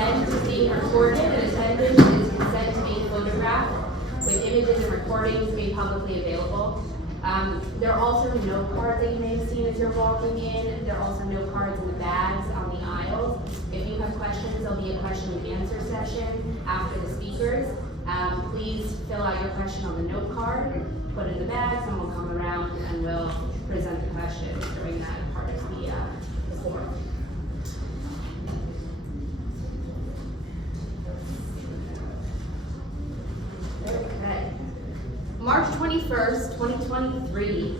event is being recorded and attendance is consent to being photographed with images and recordings made publicly available. There are also note cards that you may have seen as you're walking in. There are also note cards in the bags on the aisles. If you have questions, there'll be a question and answer session after the speakers. Please fill out your question on the note card, put it in the bag, someone will come around and we'll present the questions during that part of the forum. Okay. March 21st, 2023,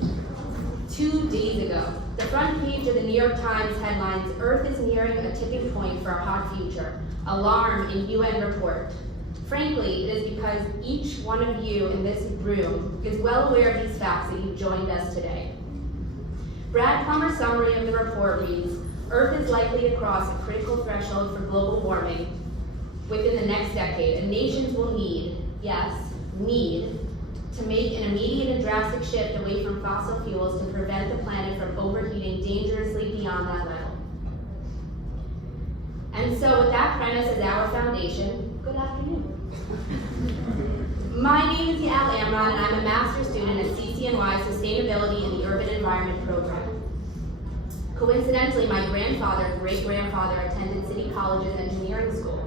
2 days ago, the front page of the New York Times headlines, "Earth is nearing a tipping point for a hot future. Alarm in UN report." Frankly, it is because each one of you in this room is well aware of these facts that you've joined us today. Brad Plummer's summary of the report reads, "Earth is likely to cross a critical threshold for global warming within the next decade, and nations will need, yes, need, to make an immediate and drastic shift away from fossil fuels to prevent the planet from overheating dangerously beyond that level." And so with that premise as our foundation, good afternoon. My name is Yael Amron, and I'm a master's student at CCNY Sustainability in the Urban Environment program. Coincidentally, my grandfather, great-grandfather, attended City College's engineering school.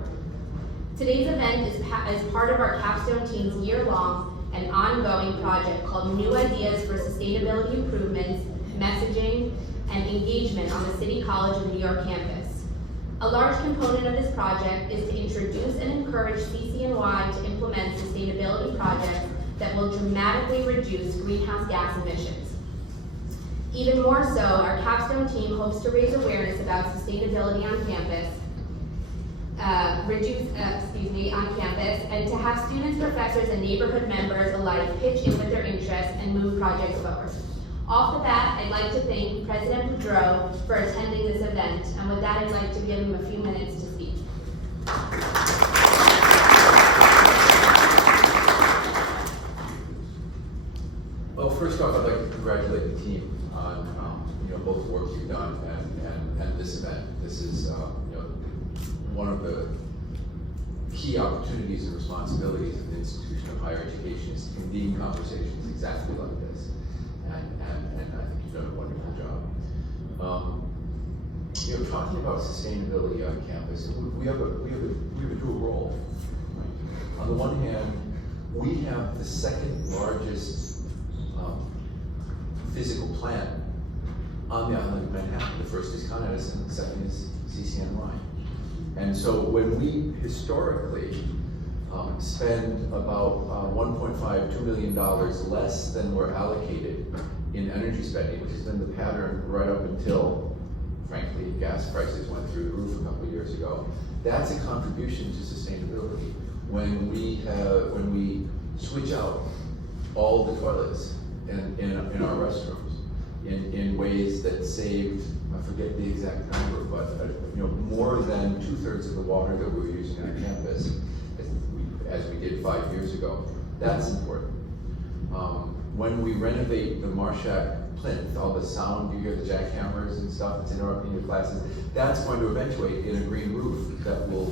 Today's event is part of our Capstone Team's year-long and ongoing project called New Ideas for Sustainability Improvements, Messaging, and Engagement on the City College of New York campus. A large component of this project is to introduce and encourage CCNY to implement sustainability projects that will dramatically reduce greenhouse gas emissions. Even more so, our Capstone team hopes to raise awareness about sustainability on campus, on campus, and to have students, professors, and neighborhood members alike pitch in with their interests and move projects forward. Off the bat, I'd like to thank President Boudreau for attending this event, and with that, I'd like to give him a few minutes to speak. Well, first off, I'd like to congratulate the team on both the work you've done and this event. This is one of the key opportunities and responsibilities of the institution of higher education is to convene conversations exactly like this. And I think you've done a wonderful job. Talking about sustainability on campus, we have a dual role. Right? On the one hand, we have the second largest physical plant on the island of Manhattan. The first is Con Edison, the second is CCNY. And so when we historically spend about $1.5–2 million less than we're allocated in energy spending, which has been the pattern right up until, frankly, gas prices went through the roof a couple of years ago. That's a contribution to sustainability. When we switch out all the toilets in our restrooms in ways that saved, I forget the exact number, but more than 2/3 of the water that we were using on campus, as we did 5 years ago. That's important. When we renovate the Marshak plinth, all the sound, you hear the jackhammers and stuff that's interrupting your classes, that's going to eventuate in a green roof that will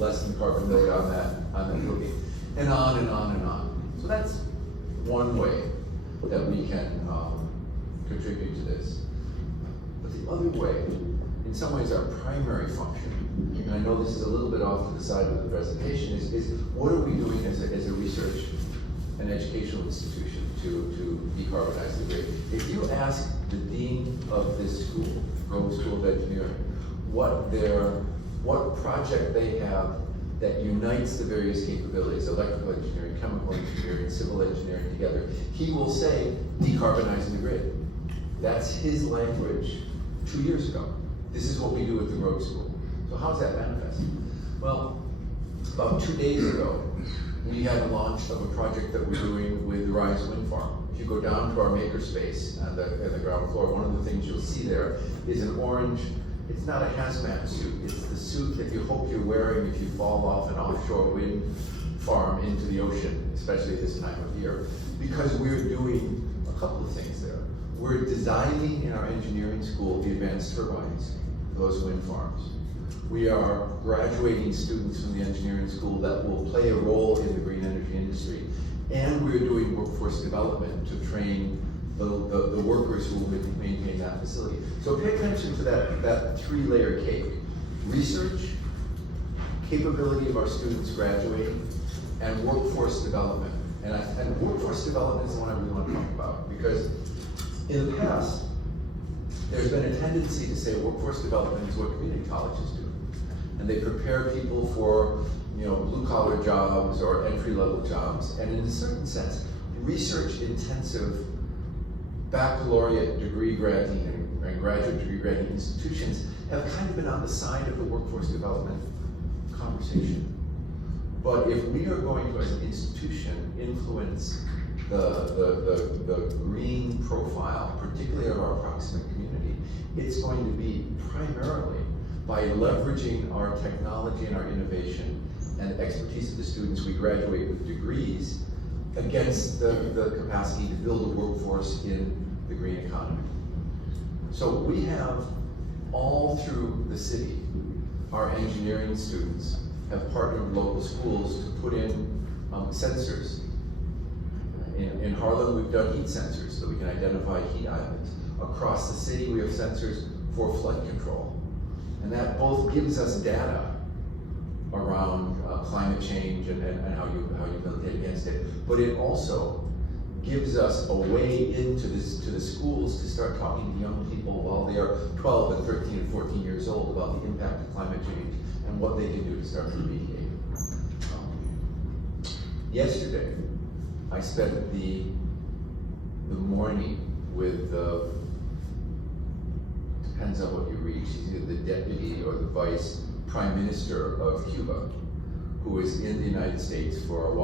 lessen carbon load on that building, and on and on and on. So that's one way that we can contribute to this. But the other way, in some ways our primary function, and I know this is a little bit off to the side of the presentation, is what are we doing as a research and educational institution to decarbonize the grid? If you ask the dean of this school, Grove School of Engineering, what project they have that unites the various capabilities, electrical engineering, chemical engineering, civil engineering together, he will say, decarbonizing the grid. That's his language 2 years ago. This is what we do at the Grove School. So how's that manifest? Well, about 2 days ago, we had a launch of a project that we're doing with the Rise Wind Farm. If you go down to our makerspace on the ground floor, one of the things you'll see there is an orange, it's not a hazmat suit, it's the suit that you hope you're wearing if you fall off an offshore wind farm into the ocean, especially this time of year, because we're doing a couple of things there. We're designing in our engineering school the advanced turbines, those wind farms. We are graduating students from the engineering school that will play a role in the green energy industry. And we're doing workforce development to train the workers who will maintain that facility. So pay attention to that three-layer cake. Research, capability of our students graduating, and workforce development. And workforce development is the one I really want to talk about, because in the past, there's been a tendency to say workforce development is what community colleges do. And they prepare people for, blue-collar jobs or entry-level jobs. And in a certain sense, research-intensive baccalaureate degree granting and graduate degree granting institutions have kind of been on the side of the workforce development conversation. But if we are going to, as an institution, influence the green profile, particularly of our proximate community, it's going to be primarily by leveraging our technology and our innovation and expertise of the students we graduate with degrees against the capacity to build a workforce in the green economy. So we have, all through the city, our engineering students have partnered with local schools to put in sensors. In Harlem, we've done heat sensors so we can identify heat islands. Across the city, we have sensors for flood control. And that both gives us data around climate change and how you militate against it, but it also gives us a way into to the schools to start talking to young people while they are 12 and 13 and 14 years old about the impact of climate change and what they can do to start remediating. Yesterday, I spent the morning with depends on what you read, she's either the deputy or the vice prime minister of Cuba, who is in the United States for a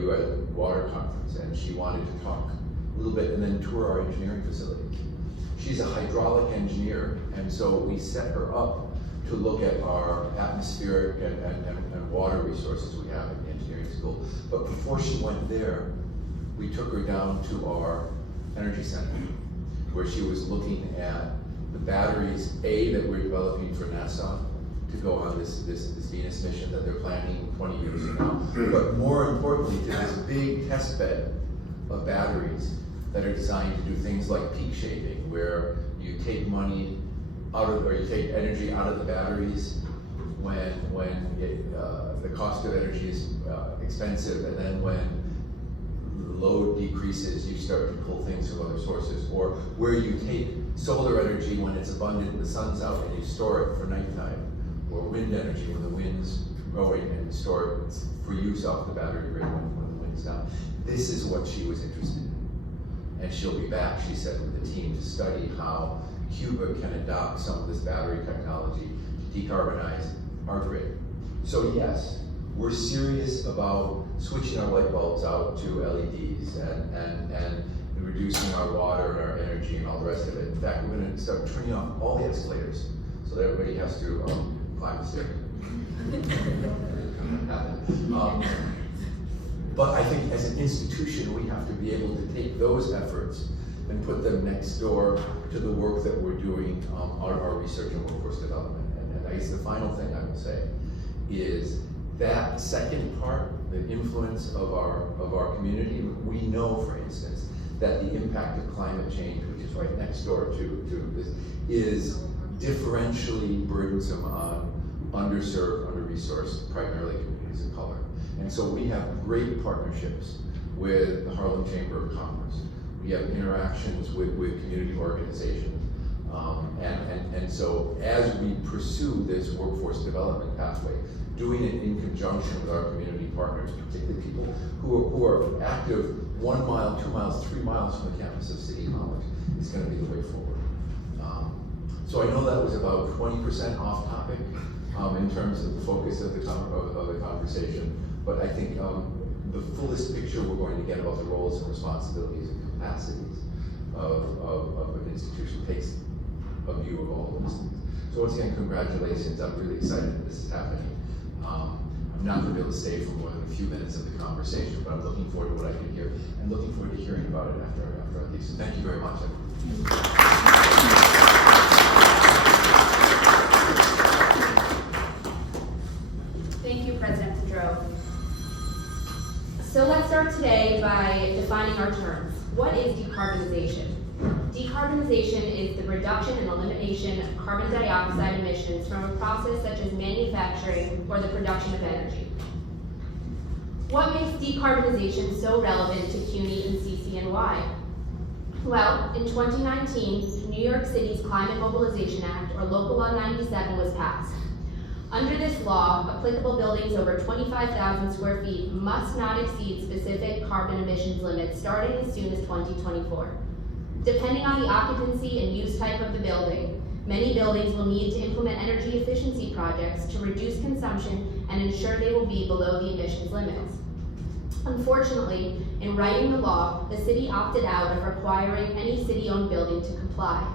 UN water conference, and she wanted to talk a little bit and then tour our engineering facilities. She's a hydraulic engineer, and so we set her up to look at our atmospheric and water resources we have in the engineering school. But before she went there, we took her down to our energy center, where she was looking at the batteries, that we're developing for NASA to go on this Venus mission that they're planning 20 years from now. But more importantly, to this big test bed of batteries that are designed to do things like peak shaving, where you take money you take energy out of the batteries when the cost of energy is expensive, and then when load decreases, you start to pull things from other sources, or where you take solar energy when it's abundant and the sun's out and you store it for nighttime, or wind energy when the wind's going and you store it for use off the battery grid when the wind's down. This is what she was interested in. And she'll be back, she said, with the team to study how Cuba can adopt some of this battery technology to decarbonize our grid. So yes, we're serious about switching our light bulbs out to LEDs and reducing our water and our energy and all the rest of it. In fact, we're going to start turning off all the escalators so that everybody has to climb the stairs. But I think as an institution, we have to be able to take those efforts and put them next door to the work that we're doing on our research and workforce development. And I guess the final thing I will say is that second part, the influence of our community. We know, for instance, that the impact of climate change, which is right next door to this, is differentially burdensome on underserved, under-resourced, primarily communities of color. And so we have great partnerships with the Harlem Chamber of Commerce. We have interactions with community organizations. And so as we pursue this workforce development pathway, doing it in conjunction with our community partners, particularly people who are active 1 mile, 2 miles, 3 miles from the campus of City College, is going to be the way forward. So I know that was about 20% off topic in terms of the focus of the conversation, but I think the fullest picture we're going to get about the roles and responsibilities and capacities of an institution takes a view of all of those things. So once again, congratulations. I'm really excited that this is happening. I'm not going to be able to stay for more than a few minutes of the conversation, but I'm looking forward to what I can hear and looking forward to hearing about it after I leave. So thank you very much, everyone. reduction and elimination of carbon dioxide emissions from a process such as manufacturing or the production of energy. What makes decarbonization so relevant to CUNY and CCNY? Well, in 2019, New York City's Climate Mobilization Act, or Local Law 97, was passed. Under this law, applicable buildings over 25,000 square feet must not exceed specific carbon emissions limits starting as soon as 2024. Depending on the occupancy and use type of the building, many buildings will need to implement energy efficiency projects to reduce consumption and ensure they will be below the emissions limits. Unfortunately, in writing the law, the city opted out of requiring any city-owned building to comply.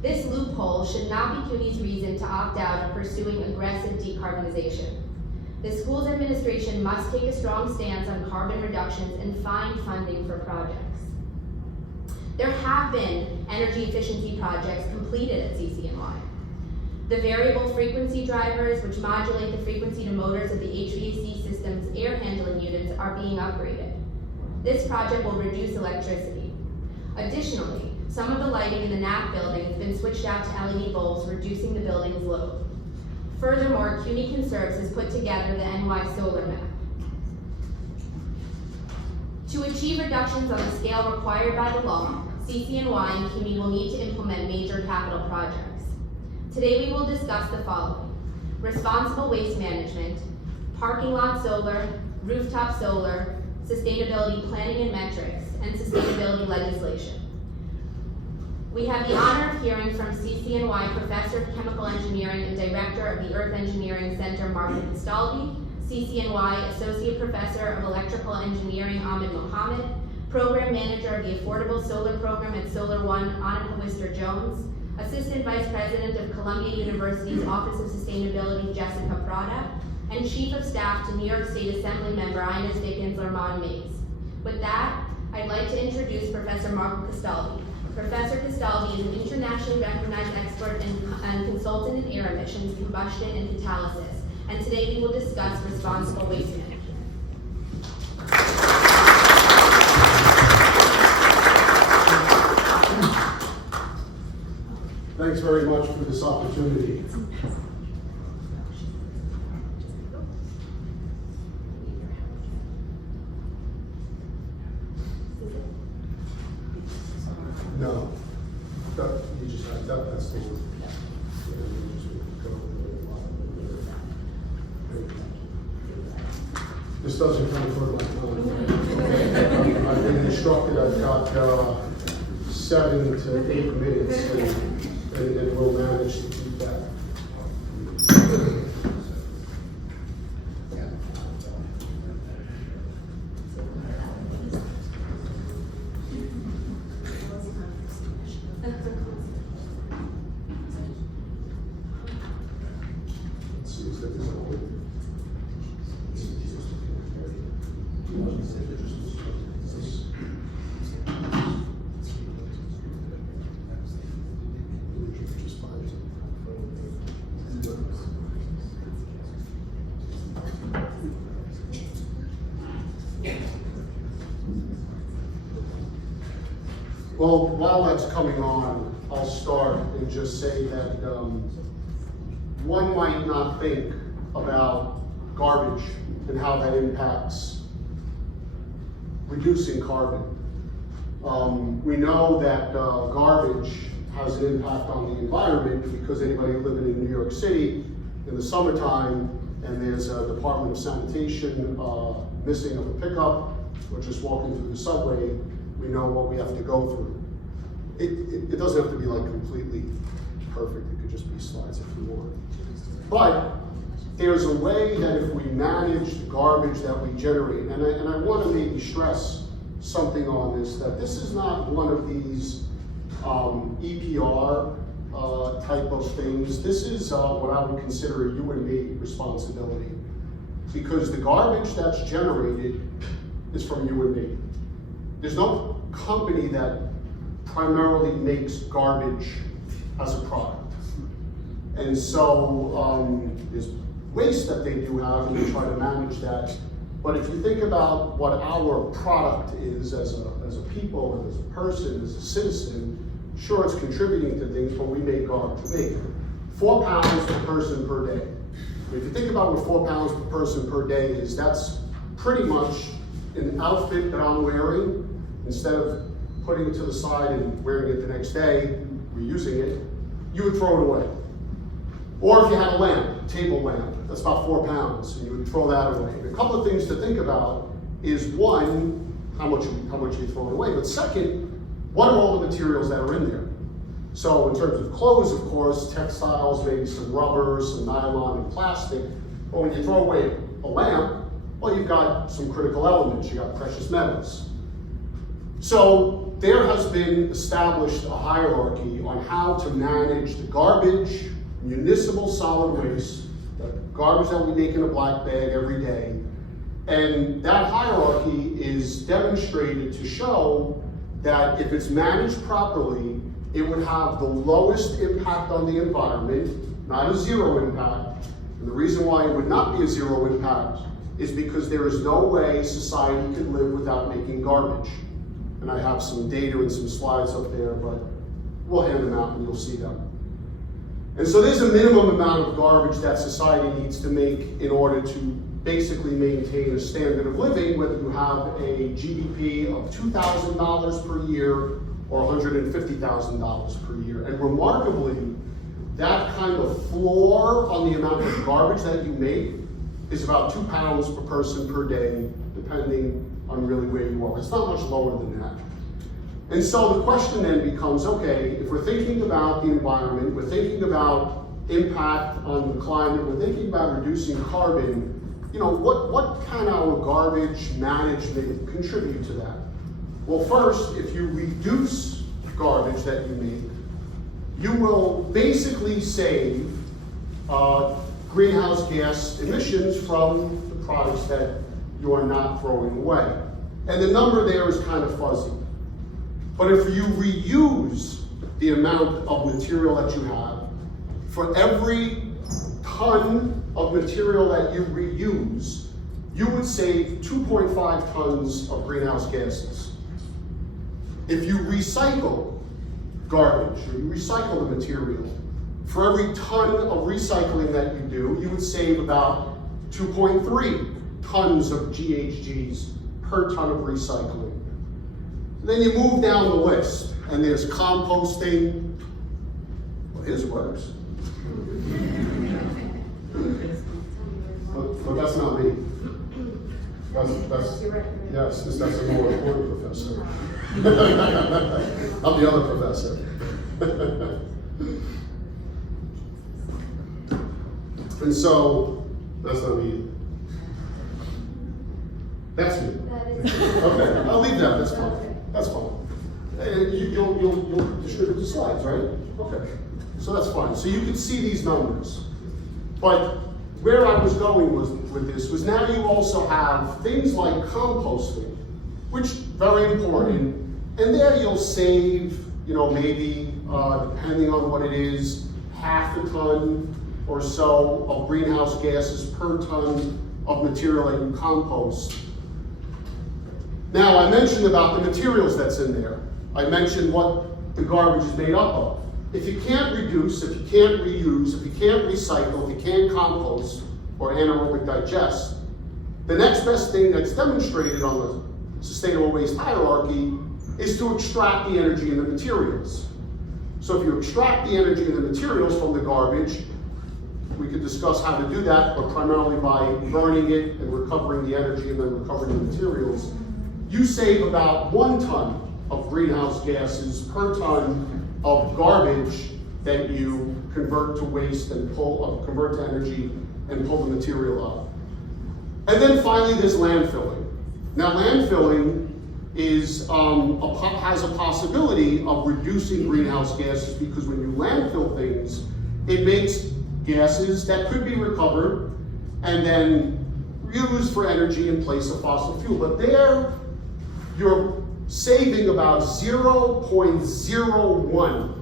This loophole should not be CUNY's reason to opt out of pursuing aggressive decarbonization. The school's administration must take a strong stance on carbon reductions and find funding for projects. There have been energy efficiency projects completed at CCNY. The variable frequency drivers, which modulate the frequency to motors of the HVAC system's air handling units, are being upgraded. This project will reduce electricity. Additionally, some of the lighting in the NAP building has been switched out to LED bulbs, reducing the building's load. Furthermore, CUNY Conserves has put together the NY Solar Map. To achieve reductions on the scale required by the law, CCNY and CUNY will need to implement major capital projects. Today we will discuss the following: responsible waste management, parking lot solar, rooftop solar, sustainability planning and metrics, and sustainability legislation. We have the honor of hearing from CCNY Professor of Chemical Engineering and Director of the Earth Engineering Center, Marco Castaldi, CCNY Associate Professor of Electrical Engineering, Ahmed Mohammed, Program Manager of the Affordable Solar Program at Solar One, Annika Wister-Jones, Assistant Vice President of Columbia University's Office of Sustainability, Jessica Prada, and Chief of Staff to New York State Assembly Member Ines Dickens-Lermont Mays. With that, I'd like to introduce Professor Marco Castaldi. Professor Castaldi is an internationally recognized expert and consultant in air emissions, combustion, and catalysis, and today we will discuss responsible waste management. Thanks very much for this opportunity. No, you just have that's the one. This doesn't come for my time. I've been instructed I've got 7 to 8 minutes, and we'll manage to keep that. Let's see, is that this one? Well, while that's coming on, I'll start and just say that one might not think about garbage and how that impacts reducing carbon. We know that garbage has an impact on the environment because anybody living in New York City in the summertime, and there's a Department of Sanitation missing of a pickup, or just walking through the subway, we know what we have to go through. It doesn't have to be like completely perfect, it could just be slides if you want. But there's a way that if we manage the garbage that we generate, and I want to maybe stress something on this, that this is not one of these EPR type of things. This is what I would consider a you and me responsibility, because the garbage that's generated is from you and me. There's no company that primarily makes garbage as a product. And so there's waste that they do have, and they try to manage that. But if you think about what our product is as a people, and as a person, as a citizen, Sure, it's contributing to things, but we make garbage. We make 4 pounds per person per day. If you think about what 4 pounds per person per day is, that's pretty much an outfit that I'm wearing. Instead of putting it to the side and wearing it the next day, reusing it, you would throw it away. Or if you had a lamp, table lamp, that's about 4 pounds, and you would throw that away. A couple of things to think about is one, how much you throw it away, but second, what are all the materials that are in there? So in terms of clothes, of course, textiles, maybe some rubber, some nylon and plastic, but when you throw away a lamp, well, you've got some critical elements, you've got precious metals. So there has been established a hierarchy on how to manage the garbage, municipal solid waste, the garbage that we make in a black bag every day. And that hierarchy is demonstrated to show that if it's managed properly, it would have the lowest impact on the environment, not a zero impact. And the reason why it would not be a zero impact is because there is no way society could live without making garbage. And I have some data and some slides up there, but we'll hand them out and you'll see them. And so there's a minimum amount of garbage that society needs to make in order to basically maintain a standard of living, whether you have a GDP of $2,000 per year or $150,000 per year. And remarkably, that kind of floor on the amount of garbage that you make is about 2 pounds per person per day, depending on really where you are. It's not much lower than that. And so the question then becomes, okay, if we're thinking about the environment, we're thinking about impact on the climate, we're thinking about reducing carbon, you know, what can our garbage management contribute to that? Well, first, if you reduce garbage that you make, you will basically save greenhouse gas emissions from the products that you are not throwing away. And the number there is kind of fuzzy. But if you reuse the amount of material that you have, for every ton of material that you reuse, you would save 2.5 tons of greenhouse gases. If you recycle garbage, or you recycle the material, for every ton of recycling that you do, you would save about 2.3 tons of GHGs per ton of recycling. And then you move down the list, and there's composting. Well, his works. But that's not me. That's a more important professor. I'm the other professor. And so, that's not me. That's me. Okay, I'll leave that, that's fine. That's fine. You'll distribute the slides, right? Okay, so that's fine. So you can see these numbers. But where I was going with this was now you also have things like composting, which very important. And there you'll save, you know, maybe depending on what it is, half a ton or so of greenhouse gases per ton of material that you compost. Now, I mentioned about the materials that's in there. I mentioned what the garbage is made up of. If you can't reduce, if you can't reuse, if you can't recycle, if you can't compost or anaerobic digest, the next best thing that's demonstrated on the sustainable waste hierarchy is to extract the energy in the materials. So if you extract the energy in the materials from the garbage, we could discuss how to do that, but primarily by burning it and recovering the energy and then recovering the materials, you save about 1 ton of greenhouse gases per ton of garbage that you convert to waste and convert to energy and pull the material out. And then finally, there's landfilling. Now, landfilling is has a possibility of reducing greenhouse gases because when you landfill things, it makes gases that could be recovered and then used for energy in place of fossil fuel. But there, you're saving about 0.01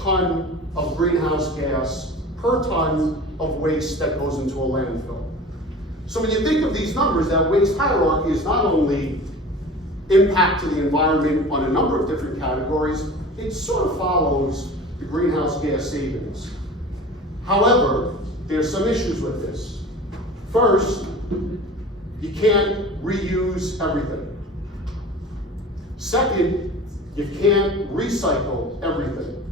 ton of greenhouse gas per ton of waste that goes into a landfill. So when you think of these numbers, that waste hierarchy is not only impact to the environment on a number of different categories, it sort of follows the greenhouse gas savings. However, there's some issues with this. First, you can't reuse everything. Second, you can't recycle everything.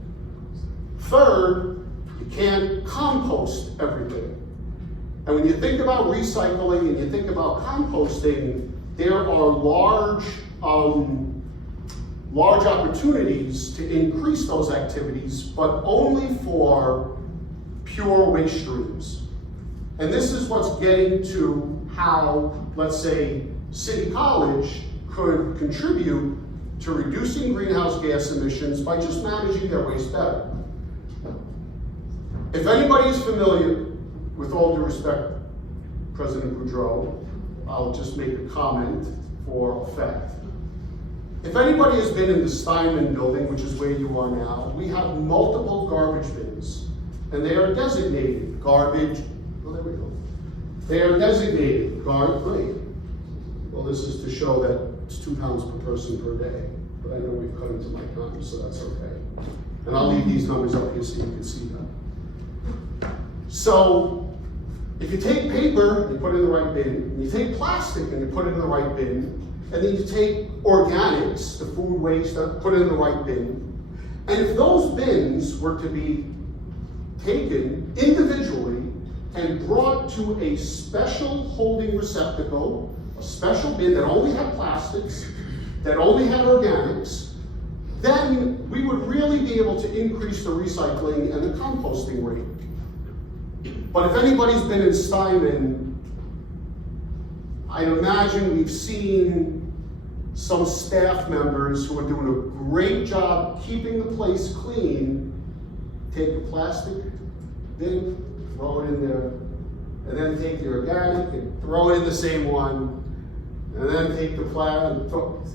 Third, you can't compost everything. And when you think about recycling and you think about composting, there are large opportunities to increase those activities, but only for pure waste streams. And this is what's getting to how, let's say, City College could contribute to reducing greenhouse gas emissions by just managing their waste better. If anybody is familiar, with all due respect, President Boudreau, I'll just make a comment for effect. If anybody has been in the Steinman building, which is where you are now, we have multiple garbage bins, and they are designated garbage. Oh, there we go. They are designated garbage. Well, this is to show that it's 2 pounds per person per day, but I know we've cut into my numbers, so that's okay. And I'll leave these numbers up here so you can see them. So, if you take paper, you put it in the right bin, and you take plastic and you put it in the right bin, and then you take organics, the food waste, put it in the right bin, and if those bins were to be taken individually and brought to a special holding receptacle, a special bin that only had plastics, that only had organics, then we would really be able to increase the recycling and the composting rate. But if anybody's been in Steinman, I imagine we've seen some staff members who are doing a great job keeping the place clean, take the plastic bin, throw it in there, and then take the organic and throw it in the same one, and then take the plastic.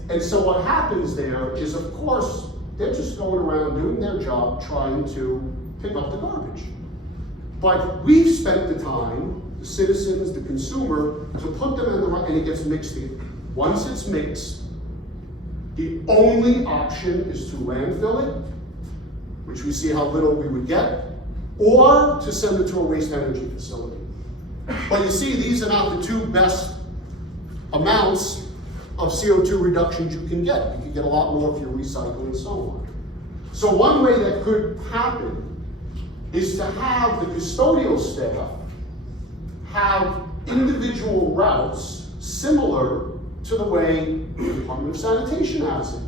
And so what happens there is, of course, they're just going around doing their job, trying to pick up the garbage. But we've spent the time, the citizens, the consumer, to put them in the right, and it gets mixed in. Once it's mixed, the only option is to landfill it, which we see how little we would get, or to send it to a waste energy facility. But you see, these are not the 2 best amounts of CO2 reductions you can get. You can get a lot more if you recycle and so on. So one way that could happen is to have the custodial staff have individual routes similar to the way the Department of Sanitation has it.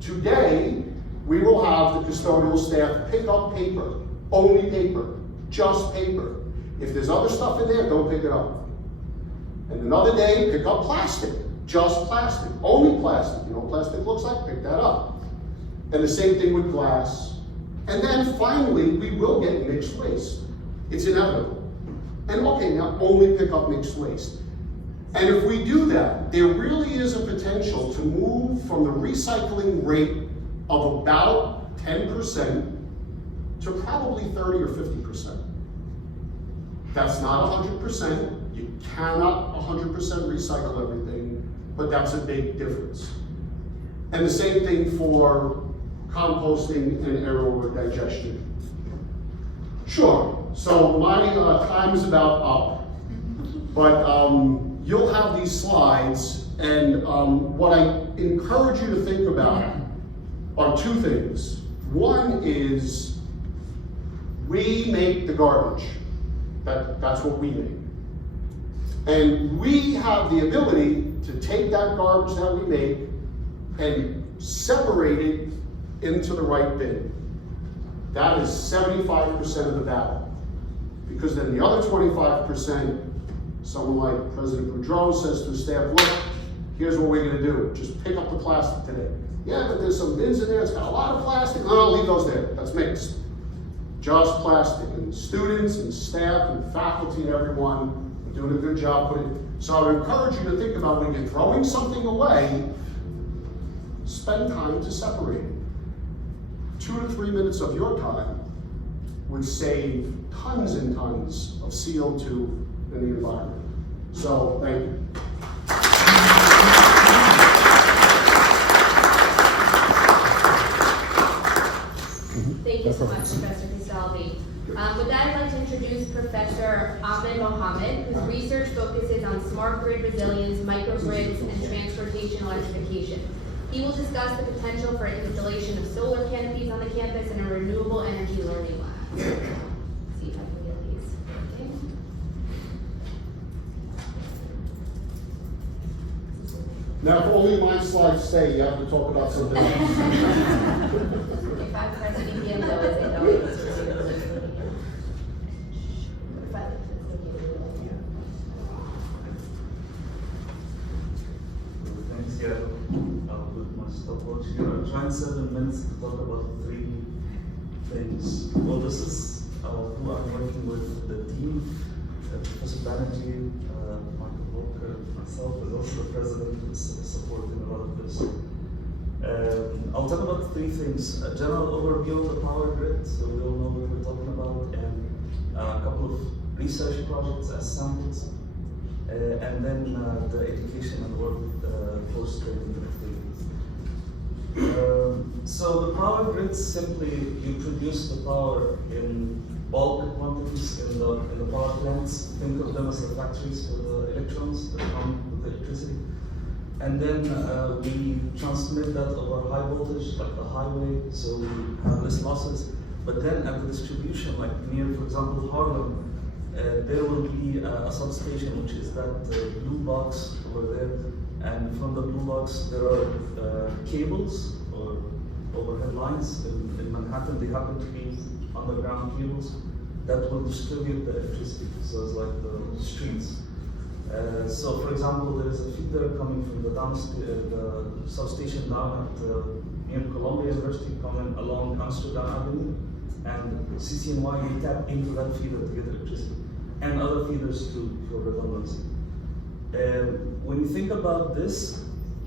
Today, we will have the custodial staff pick up paper, only paper, just paper. If there's other stuff in there, don't pick it up. And another day, pick up plastic, just plastic, only plastic. You know what plastic looks like? Pick that up. And the same thing with glass. And then finally, we will get mixed waste. It's inevitable. And okay, now only pick up mixed waste. And if we do that, there really is a potential to move from the recycling rate of about 10% to probably 30 or 50%. That's not 100%. You cannot 100% recycle everything, but that's a big difference. And the same thing for composting and aerobic digestion. Sure, so my time is about up, but you'll have these slides, and what I encourage you to think about are 2 things. One is, we make the garbage. That's what we make. And we have the ability to take that garbage that we make and separate it into the right bin. That is 75% of the battle. Because then the other 25%, someone like President Boudreau says to the staff, look, here's what we're gonna do. Just pick up the plastic today. Yeah, but there's some bins in there, it's got a lot of plastic. No, leave those there, that's mixed. Just plastic. And students and staff and faculty and everyone are doing a good job with it. So I would encourage you to think about when you're throwing something away, spend time to separate it. 2 to 3 minutes of your time would save tons and tons of CO2 in the environment. So, thank you. so much, Professor Castaldi. With that, I'd like to introduce Professor Ahmed Mohammed, whose research focuses on smart grid resilience, microgrids, and transportation electrification. He will discuss the potential for installation of solar canopies on the campus and a renewable energy learning lab. Let's see if I can get these working. Now, if only my slides stay, you have to talk about something else. If I press BPM, though, is it? No, it's Thanks, yeah. I'll put my stopwatch here. I'll try in 7 minutes to talk about 3 things. Well, this is who I'm working with, the team, Professor Banerjee, Michael Walker, myself, and also the president who is supporting a lot of this. I'll talk about 3 things. A general overview of the power grid, so we all know what we're talking about, and a couple of research projects as samples. And then the education and work post-training activities. So the power grid, simply you produce the power in bulk quantities in the power plants. Think of them as the factories for the electrons that come with the electricity. And then we transmit that over high voltage, like the highway, so we have less losses. But then at the distribution, like near, for example, Harlem, there will be a substation, which is that blue box over there, and from the blue box there are cables or overhead lines in Manhattan. They happen to be underground cables that will distribute the electricity, so it's like the streets. So for example, there is a feeder coming from the substation down at near Columbia University, coming along Amsterdam Avenue, and CCNY may tap into that feeder to get electricity, and other feeders too, for redundancy. When you think about this,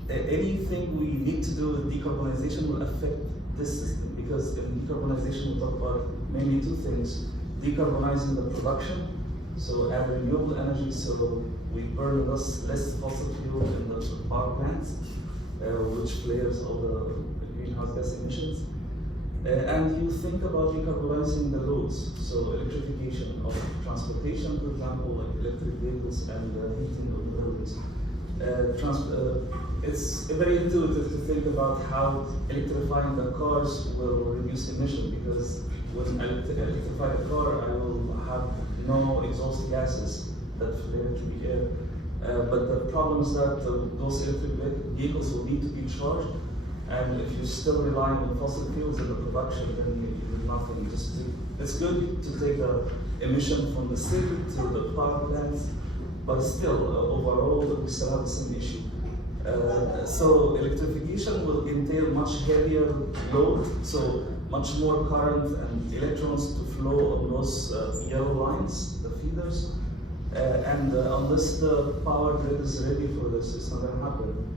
anything we need to do with decarbonization will affect this system, because in decarbonization we talk about mainly 2 things: decarbonizing the production, so add renewable energy, so we burn less fossil fuel in the power plants, which flares all the greenhouse gas emissions. And you think about decarbonizing the roads, so electrification of transportation, for example, like electric vehicles and heating of the buildings. It's very intuitive to think about how electrifying the cars will reduce emission, because when I electrify the car, I will have no exhaust gases that flare to the air. But the problem is that those electric vehicles will need to be charged. And if you're still relying on fossil fuels in the production, then you do nothing. It's good to take the emission from the city to the power plants, but still, overall, we still have the same issue. So electrification will entail much heavier load, so much more current and electrons to flow on those yellow lines, the feeders. And unless the power grid is ready for this, it's not going to happen.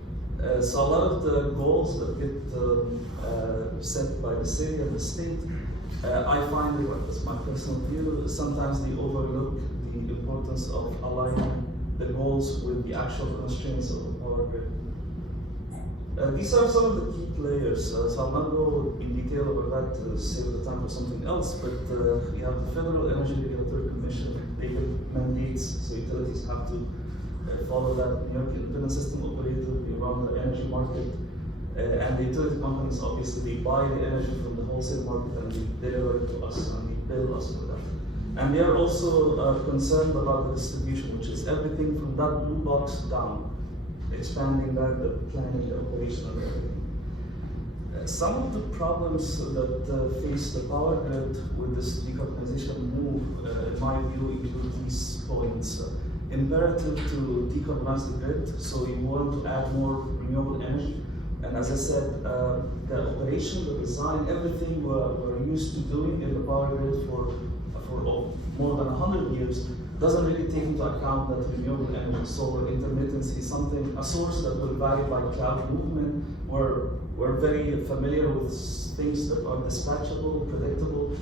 So a lot of the goals that get set by the city and the state, I find, that's my personal view, sometimes they overlook the importance of aligning the goals with the actual constraints of the power grid. These are some of the key players, so I'll not go in detail over that to save the time for something else, but we have the Federal Energy Regulatory Commission. They get mandates, so utilities have to follow that. New York Independent System Operator, we run the energy market, and the utility companies, obviously, they buy the energy from the wholesale market and they deliver it to us, and they bill us for that. And they are also concerned about the distribution, which is everything from that blue box down, expanding that, the planning, the operation, and everything. Some of the problems that face the power grid with this decarbonization move, in my view, include these points. Imperative to decarbonize the grid, so you want to add more renewable energy. And as I said, the operation, the design, everything we're used to doing in the power grid for more than 100 years doesn't really take into account that renewable energy, solar intermittency, a source that will vary by cloud movement. We're very familiar with things that are dispatchable, predictable,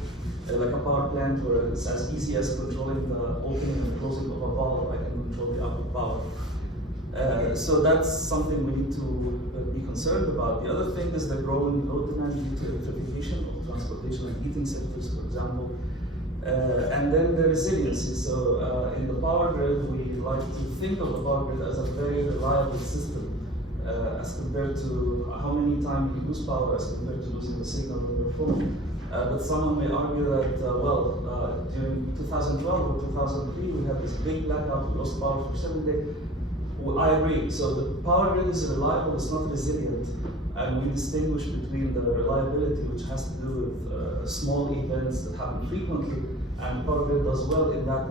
like a power plant where it's as easy as controlling the opening and closing of a valve. I can control the output power. So that's something we need to be concerned about. The other thing is the growing load demand due to electrification of transportation and heating sectors, for example. And then the resiliency. So in the power grid, we like to think of the power grid as a very reliable system as compared to how many times you lose power as compared to losing the signal on your phone. But someone may argue that, during 2012 or 2003, we had this big blackout, we lost power for 7 days. Well, I agree. So the power grid is reliable, it's not resilient. And we distinguish between the reliability, which has to do with small events that happen frequently, and power grid does well in that,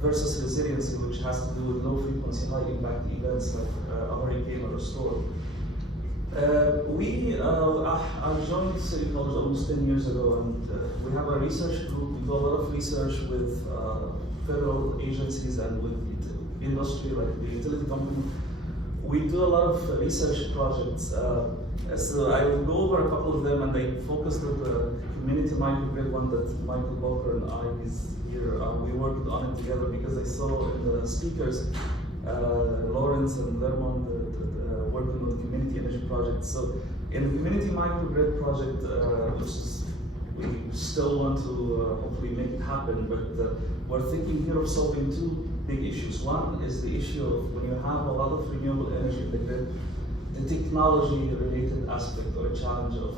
versus resiliency, which has to do with low frequency, high impact events like a hurricane or a storm. I joined City College almost 10 years ago, and we have a research group. We do a lot of research with federal agencies and with industry, like the utility company. We do a lot of research projects. So I will go over a couple of them, and I focused on the community microgrid one that Michael Walker and I is here. We worked on it together because I saw in the speakers, Lawrence and Lermont, working on community energy projects. So in the community microgrid project, which is, we still want to hopefully make it happen, but we're thinking here of solving two big issues. One is the issue of when you have a lot of renewable energy in the grid, the technology-related aspect or challenge of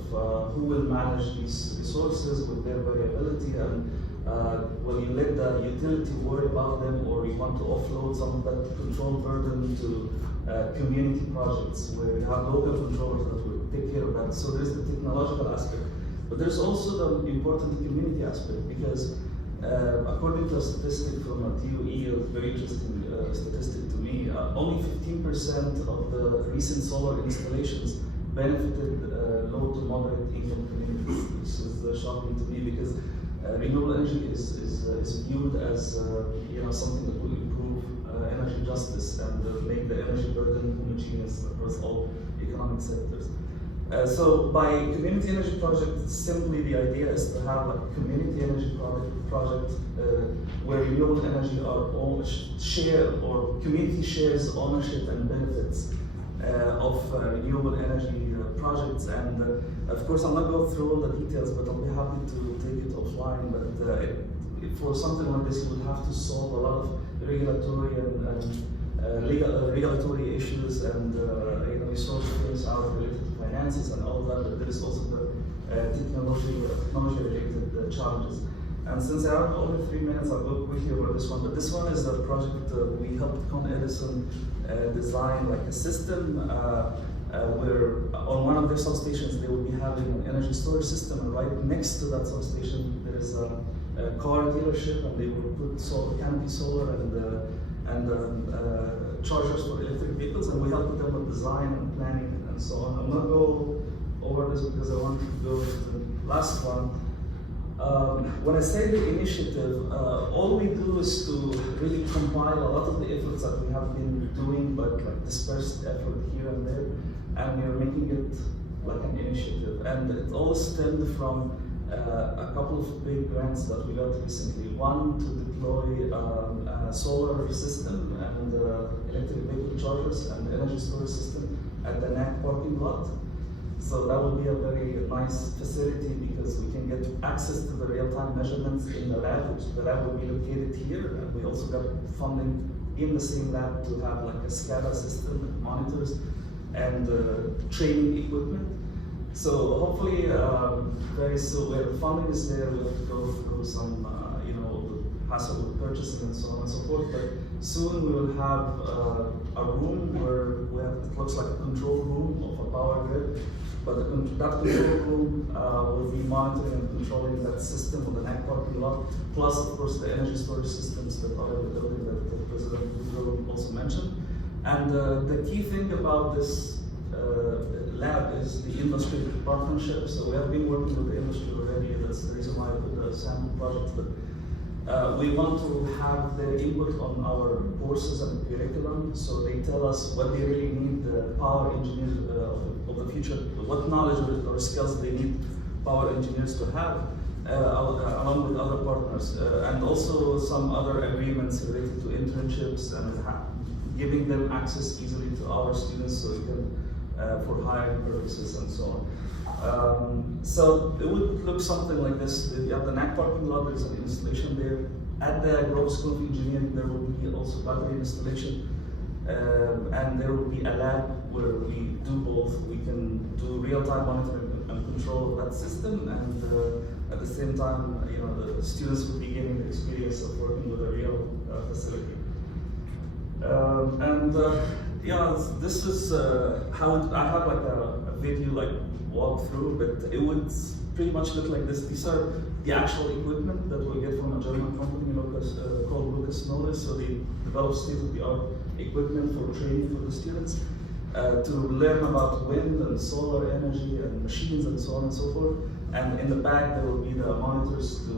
who will manage these resources with their variability, and will you let the utility worry about them, or you want to offload some of that control burden to community projects where you have local controllers that will take care of that. So there's the technological aspect, but there's also the important community aspect, because according to a statistic from a DOE, a very interesting statistic to me, only 15% of the recent solar installations benefited low to moderate income communities, which is shocking to me, because renewable energy is viewed as something that will improve energy justice and make the energy burden homogeneous across all economic sectors. So by community energy project, simply the idea is to have a community energy project where renewable energy are all share, or community shares ownership and benefits of renewable energy projects. And of course, I'll not go through all the details, but I'll be happy to take it offline. But for something like this, you would have to solve a lot of regulatory and regulatory issues, and we sort things out related to finances and all of that. But there is also the technology-related challenges. And since I have only 3 minutes, I'll go quickly over this one. But this one is the project we helped Con Edison design, like a system where on one of their substations they will be having an energy storage system, and right next to that substation there is a car dealership, and they will put canopy solar and chargers for electric vehicles, and we helped them with design and planning and so on. I'm not go over this because I want to go to the last one. When I say the initiative, all we do is to really compile a lot of the efforts that we have been doing, but like dispersed effort here and there, and we are making it like an initiative. And it all stemmed from a couple of big grants that we got recently. One to deploy a solar system and electric vehicle chargers and energy storage system at the NAC parking lot. So that will be a very nice facility because we can get access to the real-time measurements in the lab, which the lab will be located here. And we also got funding in the same lab to have like a SCADA system that monitors and training equipment. So hopefully very soon, where the funding is there, we'll have to go through some hassle with purchasing and so on and so forth. But soon we will have a room where we have, it looks like a control room of a power grid. But that control room will be monitoring and controlling that system on the NAC parking lot, plus of course the energy storage systems that are in the building that the President also mentioned. And the key thing about this lab is the industry partnership. So we have been working with the industry already. That's the reason why I put the sample project. But we want to have their input on our courses and curriculum, so they tell us what they really need the power engineers of the future, what knowledge or skills they need power engineers to have, along with other partners, and also some other agreements related to internships and giving them access easily to our students so we can, for hiring purposes and so on. So it would look something like this. You have the NAC parking lot, there's an installation there. At the Grove School of Engineering, there will be also battery installation. And there will be a lab where we do both. We can do real-time monitoring and control of that system, and at the same time, the students will be getting the experience of working with a real facility. This is how I have like a video like walkthrough, but it would pretty much look like this. These are the actual equipment that we get from a German company called Lucas Knowles. So they develop state-of-the-art equipment for training for the students to learn about wind and solar energy and machines and so on and so forth. And in the back there will be the monitors to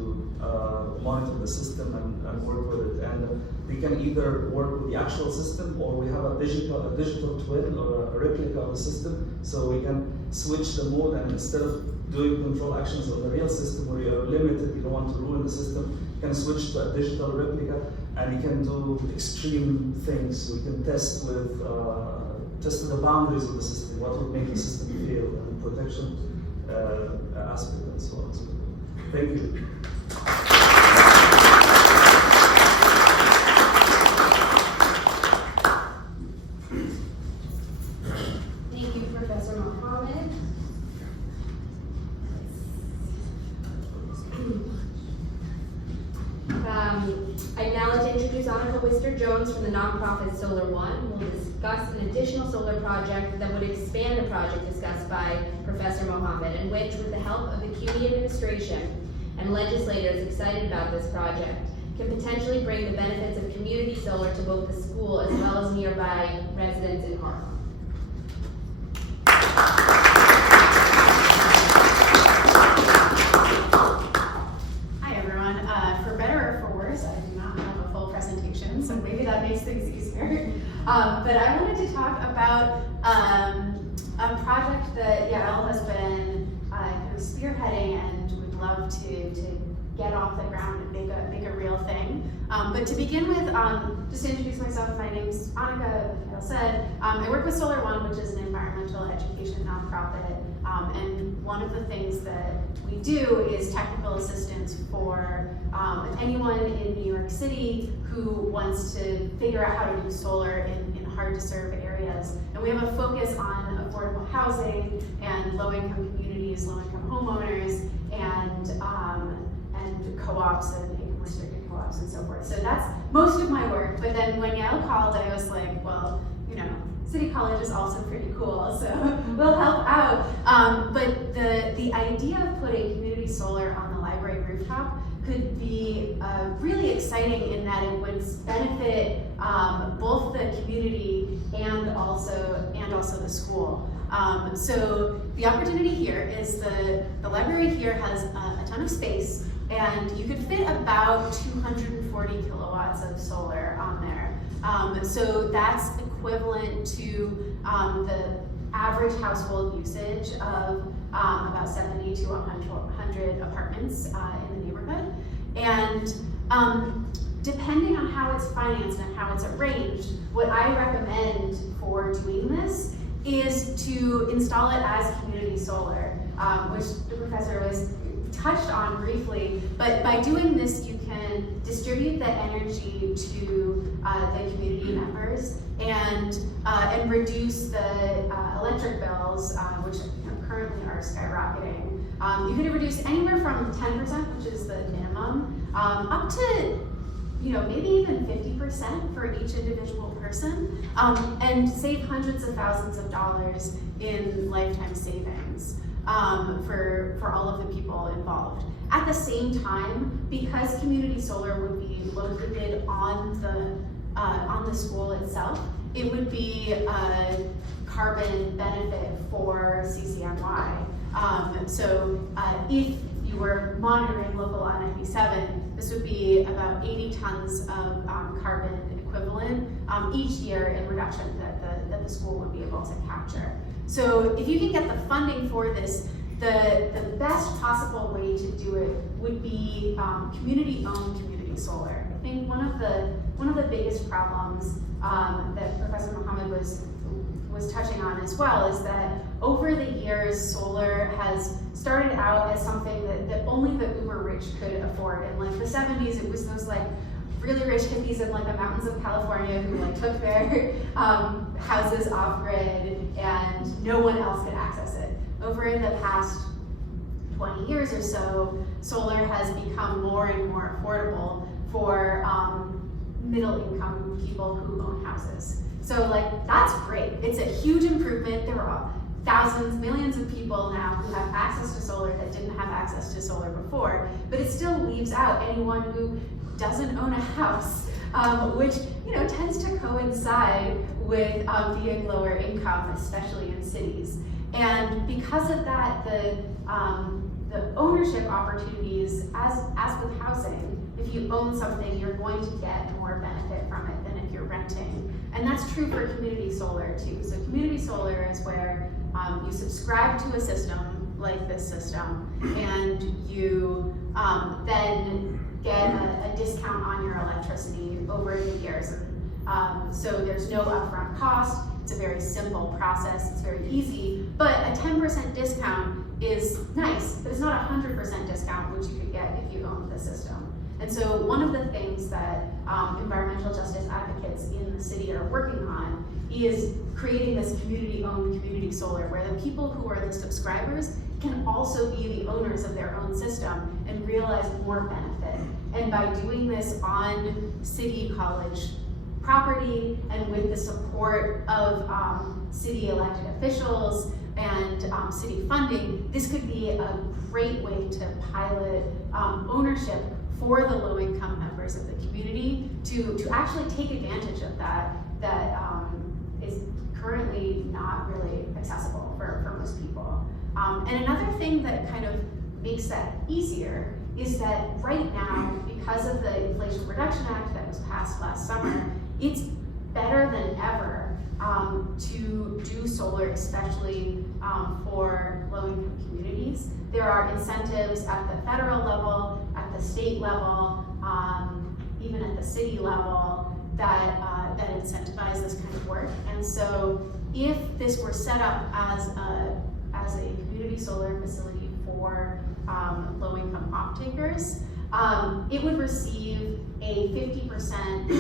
monitor the system and work with it. And they can either work with the actual system, or we have a digital twin or a replica of the system, so we can switch the mode, and instead of doing control actions on the real system where you are limited, you don't want to ruin the system, you can switch to a digital replica, and you can do extreme things. So we can test with test the boundaries of the system, what would make the system fail, and protection aspect and so on. So, thank you. Thank you, Professor Mohammed. I'd now like to introduce Annika Wister-Jones from the nonprofit Solar One, who will discuss an additional solar project that would expand the project discussed by Professor Mohammed, and which, with the help of the CUNY administration and legislators excited about this project, can potentially bring the benefits of community solar to both the school as well as nearby residents in Harlem. Hi everyone. For better or for worse, I do not have a full presentation, so maybe that makes things easier. But I wanted to talk about a project that Yael has been kind of spearheading and would love to get off the ground and make a real thing. But to begin with, just to introduce myself, my name's Annika, as Yael said. I work with Solar One, which is an environmental education nonprofit. And one of the things that we do is technical assistance for anyone in New York City who wants to figure out how to do solar in hard to serve areas. And we have a focus on affordable housing and low-income communities, low-income homeowners, and co-ops and income-restricted co-ops and so forth. So that's most of my work. But then when Yael called, I was like, well, City College is also pretty cool, so we'll help out. But the idea of putting community solar on the library rooftop could be really exciting in that it would benefit both the community and also the school. So the opportunity here is the library here has a ton of space, and you could fit about 240 kilowatts of solar on there. So that's equivalent to the average household usage of about 70 to 100 apartments in the neighborhood. And depending on how it's financed and how it's arranged, what I recommend for doing this is to install it as community solar, which the professor was touched on briefly. But by doing this, you can distribute the energy to the community members and reduce the electric bills, which currently are skyrocketing. You could reduce anywhere from 10%, which is the minimum, up to maybe even 50% for each individual person, and save hundreds of thousands of dollars in lifetime savings for all of the people involved. At the same time, because community solar would be located on the school itself, it would be a carbon benefit for CCNY. So if you were monitoring local I-97, this would be about 80 tons of carbon equivalent each year in reduction that the school would be able to capture. So if you can get the funding for this, the best possible way to do it would be community-owned, community community solar. I think one of the biggest problems that Professor Mohammed was touching on as well is that over the years, solar has started out as something that only the uber rich could afford. In like the 70s, it was those like really rich hippies in like the mountains of California who like took their houses off grid and no one else could access it. Over the past 20 years or so, solar has become more and more affordable for middle income people who own houses. So like, that's great. It's a huge improvement. There are thousands, millions of people now who have access to solar that didn't have access to solar before, but it still leaves out anyone who doesn't own a house, which tends to coincide with being lower income, especially in cities. And because of that, the ownership opportunities, as with housing, if you own something, you're going to get more benefit from it than if you're renting. And that's true for community solar too. So community solar is where you subscribe to a system like this system, and you then get a discount on your electricity over the years. So there's no upfront cost. It's a very simple process. It's very easy, but a 10% discount is nice, but it's not a 100% discount, which you could get if you owned the system. And so one of the things that environmental justice advocates in the city are working on is creating this community-owned community solar, where the people who are the subscribers can also be the owners of their own system and realize more benefit. And by doing this on city college property and with the support of city elected officials and city funding, this could be a great way to pilot ownership for the low-income members of the community to actually take advantage of that is currently not really accessible for most people. And another thing that kind of makes that easier is that right now, because of the Inflation Reduction Act that was passed last summer, it's better than ever to do solar, especially for low-income communities. There are incentives at the federal level, at the state level, even at the city level that incentivize this kind of work. And so if this were set up as a community solar facility for low-income off-takers, it would receive a 50%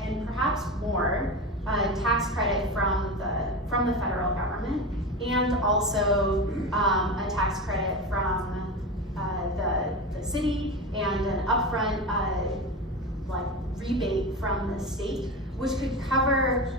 and perhaps more tax credit from the federal government, and also a tax credit from the city, and an upfront rebate from the state, which could cover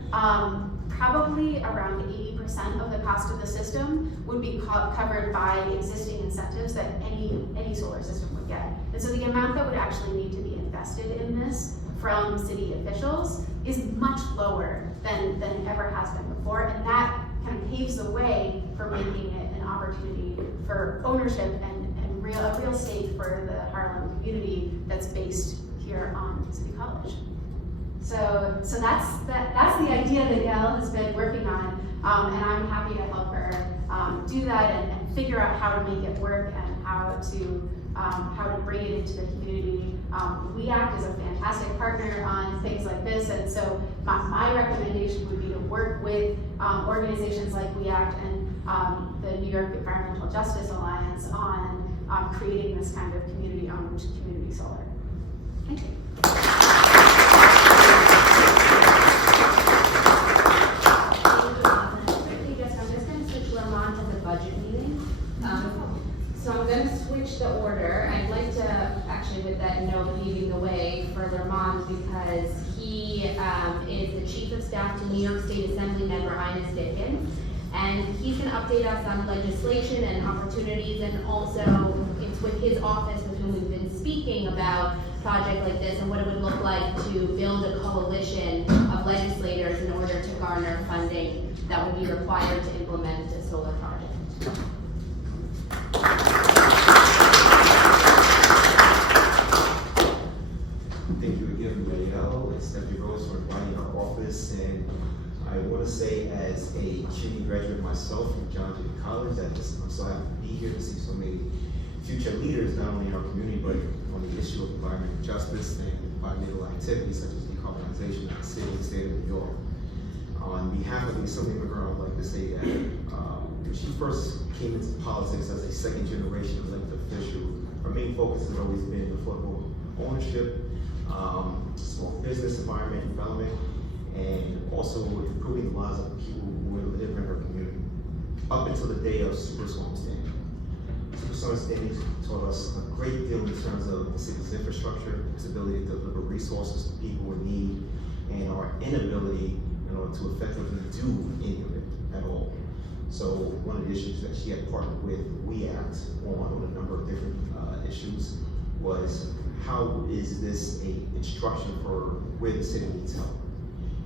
probably around 80% of the cost of the system would be covered by existing incentives that any solar system would get. And so the amount that would actually need to be invested in this from city officials is much lower than it ever has been before, and that kind of paves the way for making it an opportunity for ownership and a real stake for the Harlem community that's based here on City College. So that's the idea that Yael has been working on, and I'm happy to help her do that and figure out how to make it work and how to bring it into the community. We act as a fantastic partner on things like this, and so my recommendation would be to work with organizations like We Act and the New York Environmental Justice Alliance on creating this kind of community-owned community solar. Thank you. So I'm going to switch the order. I'd like to actually, with that note, leading the way for Lamont, because he is the Chief of Staff to New York State Assembly Member Ines Dickens, and he's going to update us on legislation and opportunities, and also it's with his office with whom we've been speaking about a project like this and what it would look like to build a coalition of legislators in order to garner funding that would be required to implement a solar project. Thank you again, Yael and Stephanie Rose, for inviting our office. And I want to say, as a CCNY graduate myself from John Jay College, that I'm so happy to be here to see so many future leaders, not only in our community, but on the issue of environmental justice and environmental activities such as decarbonization in the city and state of New York. On behalf of the Assemblymember, I would like to say that when she first came into politics as a second-generation elected official, her main focus has always been affordable ownership, small business environment development, and also improving the lives of people who live in her community. Up until the day of Superstorm Sandy. Superstorm Sandy taught us a great deal in terms of the city's infrastructure, its ability to deliver resources to people in need, and our inability in order to effectively do any of it at all. So one of the issues that she had partnered with WeAct on a number of different issues was how is this a instruction for where the city needs help?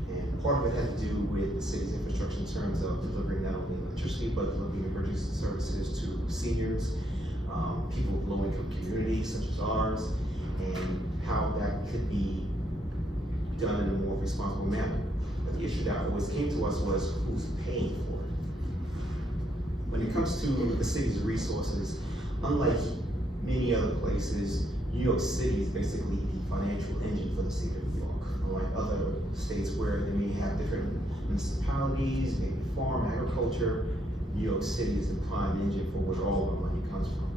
And part of it had to do with the city's infrastructure in terms of delivering not only electricity, but delivering emergency services to seniors, people with low-income communities such as ours, and how that could be done in a more responsible manner. But the issue that always came to us was who's paying for it. When it comes to the city's resources, unlike many other places, New York City is basically the financial engine for the state of New York. Unlike other states where they may have different municipalities, maybe farm, agriculture, New York City is the prime engine for where all the money comes from.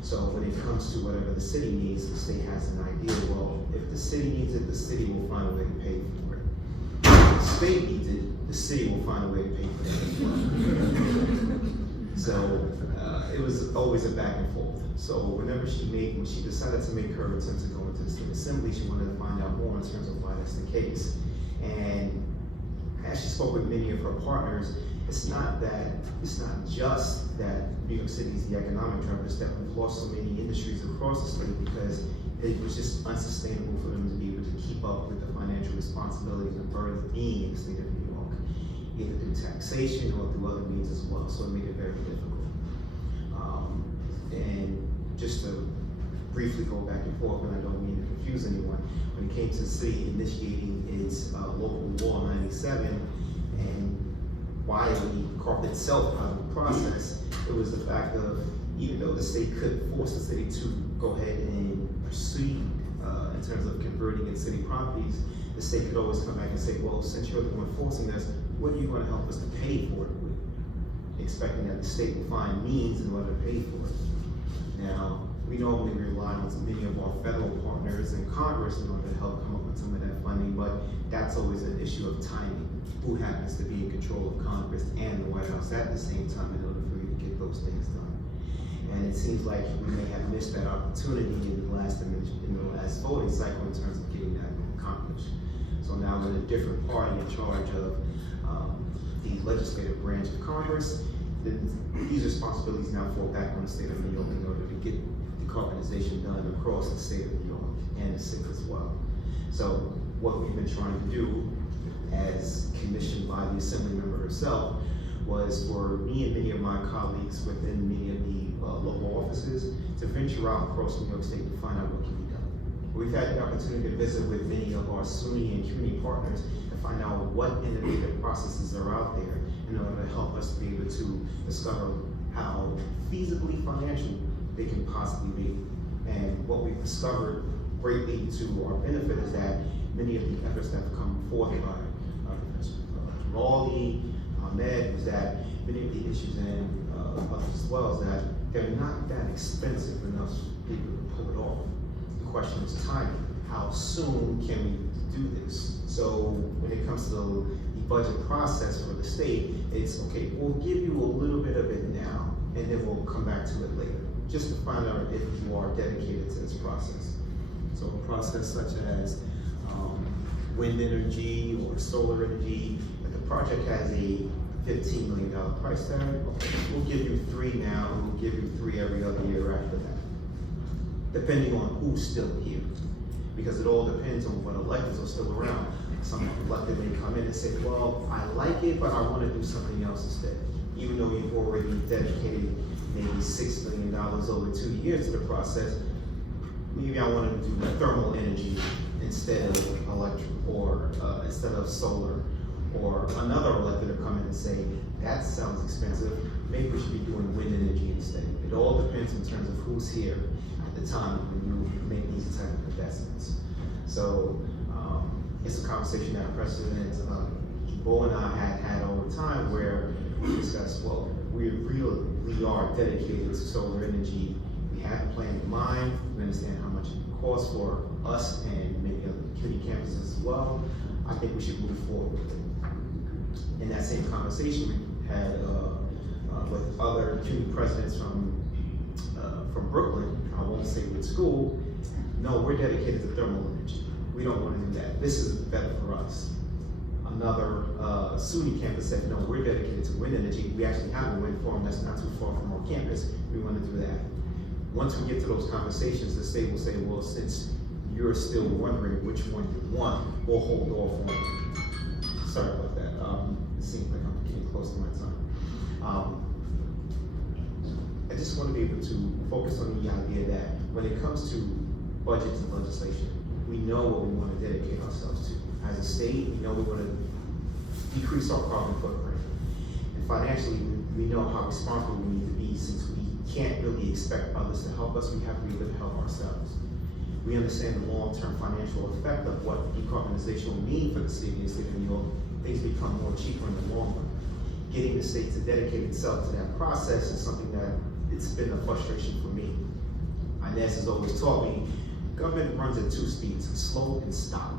So when it comes to whatever the city needs, the state has an idea, well, if the city needs it, the city will find a way to pay for it. If the state needs it, the city will find a way to pay for it as well. So it was always a back and forth. So when she decided to make her attempt to go into the state assembly, she wanted to find out more in terms of why that's the case. And as she spoke with many of her partners, it's not just that New York City is the economic driver, it's that we've lost so many industries across the state because it was just unsustainable for them to be able to keep up with the financial responsibilities and burdens of being in the state of New York, either through taxation or through other means as well. So it made it very difficult. And just to briefly go back and forth, and I don't mean to confuse anyone, when it came to the city initiating its local law 97 and why we carved itself out of the process, it was the fact of, even though the state could force the city to go ahead and proceed in terms of converting its city properties, the state could always come back and say, well, since you're the one forcing us, what are you going to help us to pay for it with? Expecting that the state will find means in order to pay for it. Now, we normally rely on many of our federal partners in Congress in order to help come up with some of that funding, but that's always an issue of timing. Who happens to be in control of Congress and the White House at the same time in order for you to get those things done. And it seems like we may have missed that opportunity in the last voting cycle in terms of getting that accomplished. So now with a different party in charge of the legislative branch of Congress, these responsibilities now fall back on the state of New York in order to get decarbonization done across the state of New York and the city as well. So what we've been trying to do, as commissioned by the Assemblymember herself, was for me and many of my colleagues within many of the local offices to venture out across New York State to find out what can be done. We've had the opportunity to visit with many of our SUNY and CUNY partners to find out what innovative processes are out there in order to help us to be able to discover how feasibly financial they can possibly be. And what we've discovered greatly to our benefit is that many of the efforts that have come forth by Professor Giraldi, Ahmed, is that many of the issues and others as well is that they're not that expensive enough for people to pull it off. The question is timing. How soon can we do this? So when it comes to the budget process for the state, it's okay, we'll give you a little bit of it now, and then we'll come back to it later, just to find out if you are dedicated to this process. So a process such as wind energy or solar energy, if the project has a $15 million price tag, we'll give you 3 now, and we'll give you 3 every other year after that, depending on who's still here. Because it all depends on what electeds are still around. Some elected may come in and say, well, I like it, but I want to do something else instead. Even though you've already dedicated maybe $6 million over 2 years to the process, maybe I want to do thermal energy instead of electric, or instead of solar, or another elected to come in and say, that sounds expensive, maybe we should be doing wind energy instead. It all depends in terms of who's here at the time when you make these type of investments. So it's a conversation that President Bo and I had all the time where we discussed, well, we really are dedicated to solar energy. We have a plan in mind. We understand how much it costs for us and many other community campuses as well. I think we should move forward with it. In that same conversation, we had with other community presidents from Brooklyn, I won't say which school. No, we're dedicated to thermal energy. We don't want to do that. This is better for us. Another SUNY campus said, no, we're dedicated to wind energy. We actually have a wind farm that's not too far from our campus. We want to do that. Once we get to those conversations, the state will say, well, since you're still wondering which one you want, we'll hold off on it. Sorry about that. It seems like I'm getting close to my time. I just want to be able to focus on the idea that when it comes to budgets and legislation, we know what we want to dedicate ourselves to. As a state, we know we want to decrease our carbon footprint. And financially, we know how responsible we need to be since we can't really expect others to help us. We have to be able to help ourselves. We understand the long-term financial effect of what decarbonization will mean for the city and the state of New York. Things become more cheaper in the long run. Getting the state to dedicate itself to that process is something that it's been a frustration for me. Inez has always taught me, government runs at 2 speeds, slow and stop.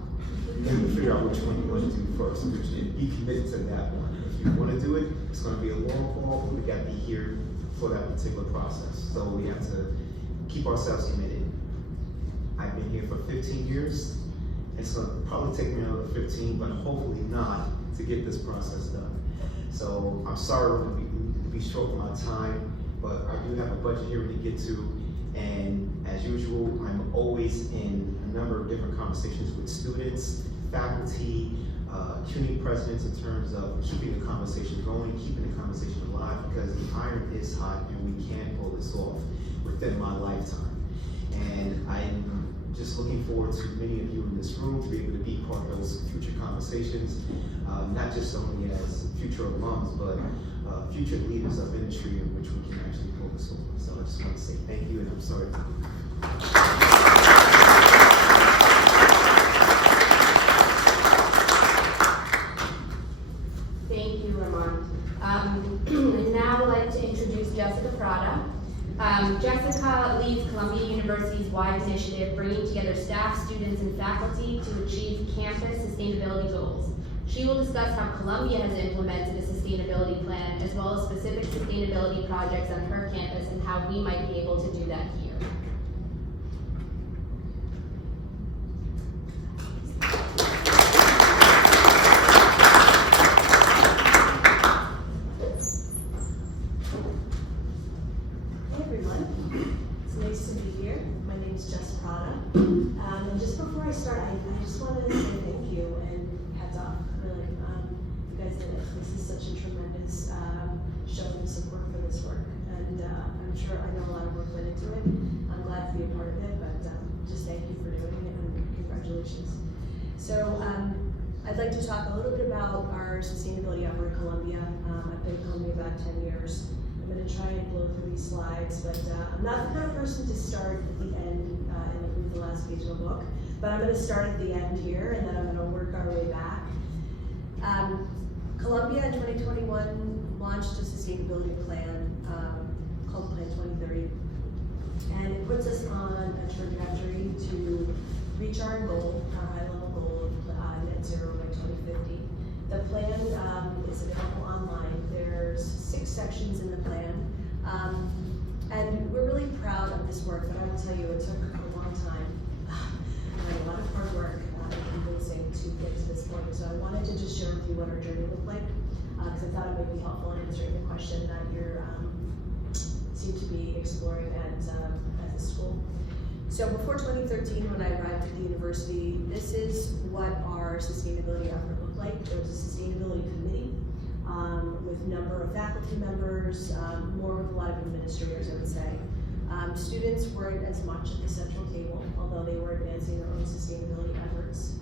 Then we figure out which one you want to do first, and be committed to that one. If you want to do it, it's going to be a long haul, but we got to be here for that particular process. So we have to keep ourselves committed. I've been here for 15 years. It's going to probably take me another 15, but hopefully not, to get this process done. So I'm sorry to be short on my time, but I do have a budget hearing to get to, and as usual, I'm always in a number of different conversations with students, faculty, community presidents in terms of keeping the conversation going, keeping the conversation alive, because the iron is hot and we can pull this off within my lifetime. And I'm just looking forward to many of you in this room to be able to be part of those future conversations, not just only as future alums, but future leaders of industry in which we can actually pull this off. So I just want to say thank you, and I'm sorry. Thank you, Ramon. And now I'd like to introduce Jessica Prada. Jessica leads Columbia University's WISE initiative, bringing together staff, students, and faculty to achieve campus sustainability goals. She will discuss how Columbia has implemented a sustainability plan, as well as specific sustainability projects on her campus and how we might be able to do that here. Hey everyone, it's nice to be here. My name is Jess Prada. And just before I start, I just wanted to say thank you and hats off. Really, you guys did it. This is such a tremendous showing of support for this work, and I'm sure I know a lot of work went into it. I'm glad to be a part of it, but just thank you for doing it and congratulations. So I'd like to talk a little bit about our sustainability effort at Columbia. I've been at Columbia about 10 years. I'm going to try and blow through these slides, but I'm not the kind of person to start at the end and read the last page of a book, but I'm going to start at the end here, and then I'm going to work our way back. Columbia in 2021 launched a sustainability plan called Plan 2030, and it puts us on a trajectory to reach our goal, our high-level goal of net zero by 2050. The plan is available online. There's 6 sections in the plan, and we're really proud of this work, but I will tell you it took a long time and a lot of hard work and convincing to get to this point. So I wanted to just share with you what our journey looked like, because I thought it would be helpful in answering the question that you seem to be exploring at the school. So before 2013, when I arrived at the university, this is what our sustainability effort looked like. There was a sustainability committee with a number of faculty members, more with a lot of administrators, I would say. Students weren't as much at the central table, although they were advancing their own sustainability efforts.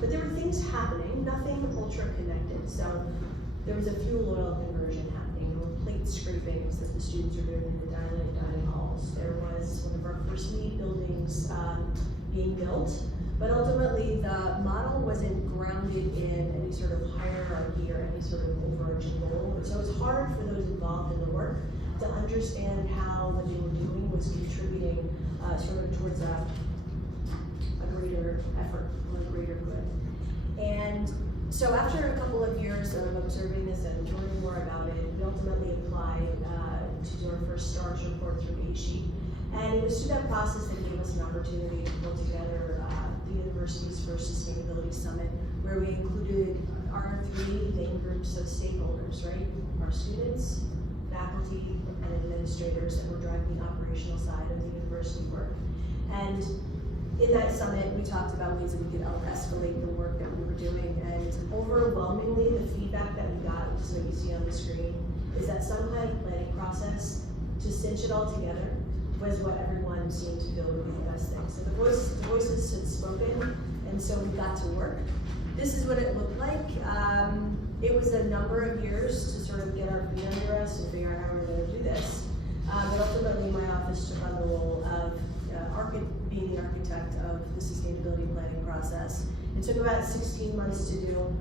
But there were things happening, nothing ultra connected. So there was a fuel oil conversion happening. plate scrapings that the students are doing in the dining halls. There was one of our first meat buildings being built, but ultimately the model wasn't grounded in any sort of hierarchy or any sort of overarching goal. So it's hard for those involved in the work to understand how what they were doing was contributing sort of towards a greater effort or a greater good. And so after a couple of years of observing this and learning more about it, we ultimately applied to do our first STARS report through A-Sheet. And it was through that process that gave us an opportunity to pull together the university's first sustainability summit, where we included our three main groups of stakeholders, right? Our students, faculty, and administrators that were driving the operational side of the university work. And in that summit, we talked about ways that we could escalate the work that we were doing, and overwhelmingly, the feedback that we got, which is what you see on the screen, is that some kind of planning process to cinch it all together was what everyone seemed to feel would be the best thing. So the voices had spoken, and so we got to work. This is what it looked like. It was a number of years to sort of get our feet under us and figure out how we're going to do this. But ultimately, my office took on the role of being the architect of the sustainability planning process. It took about 16 months to do.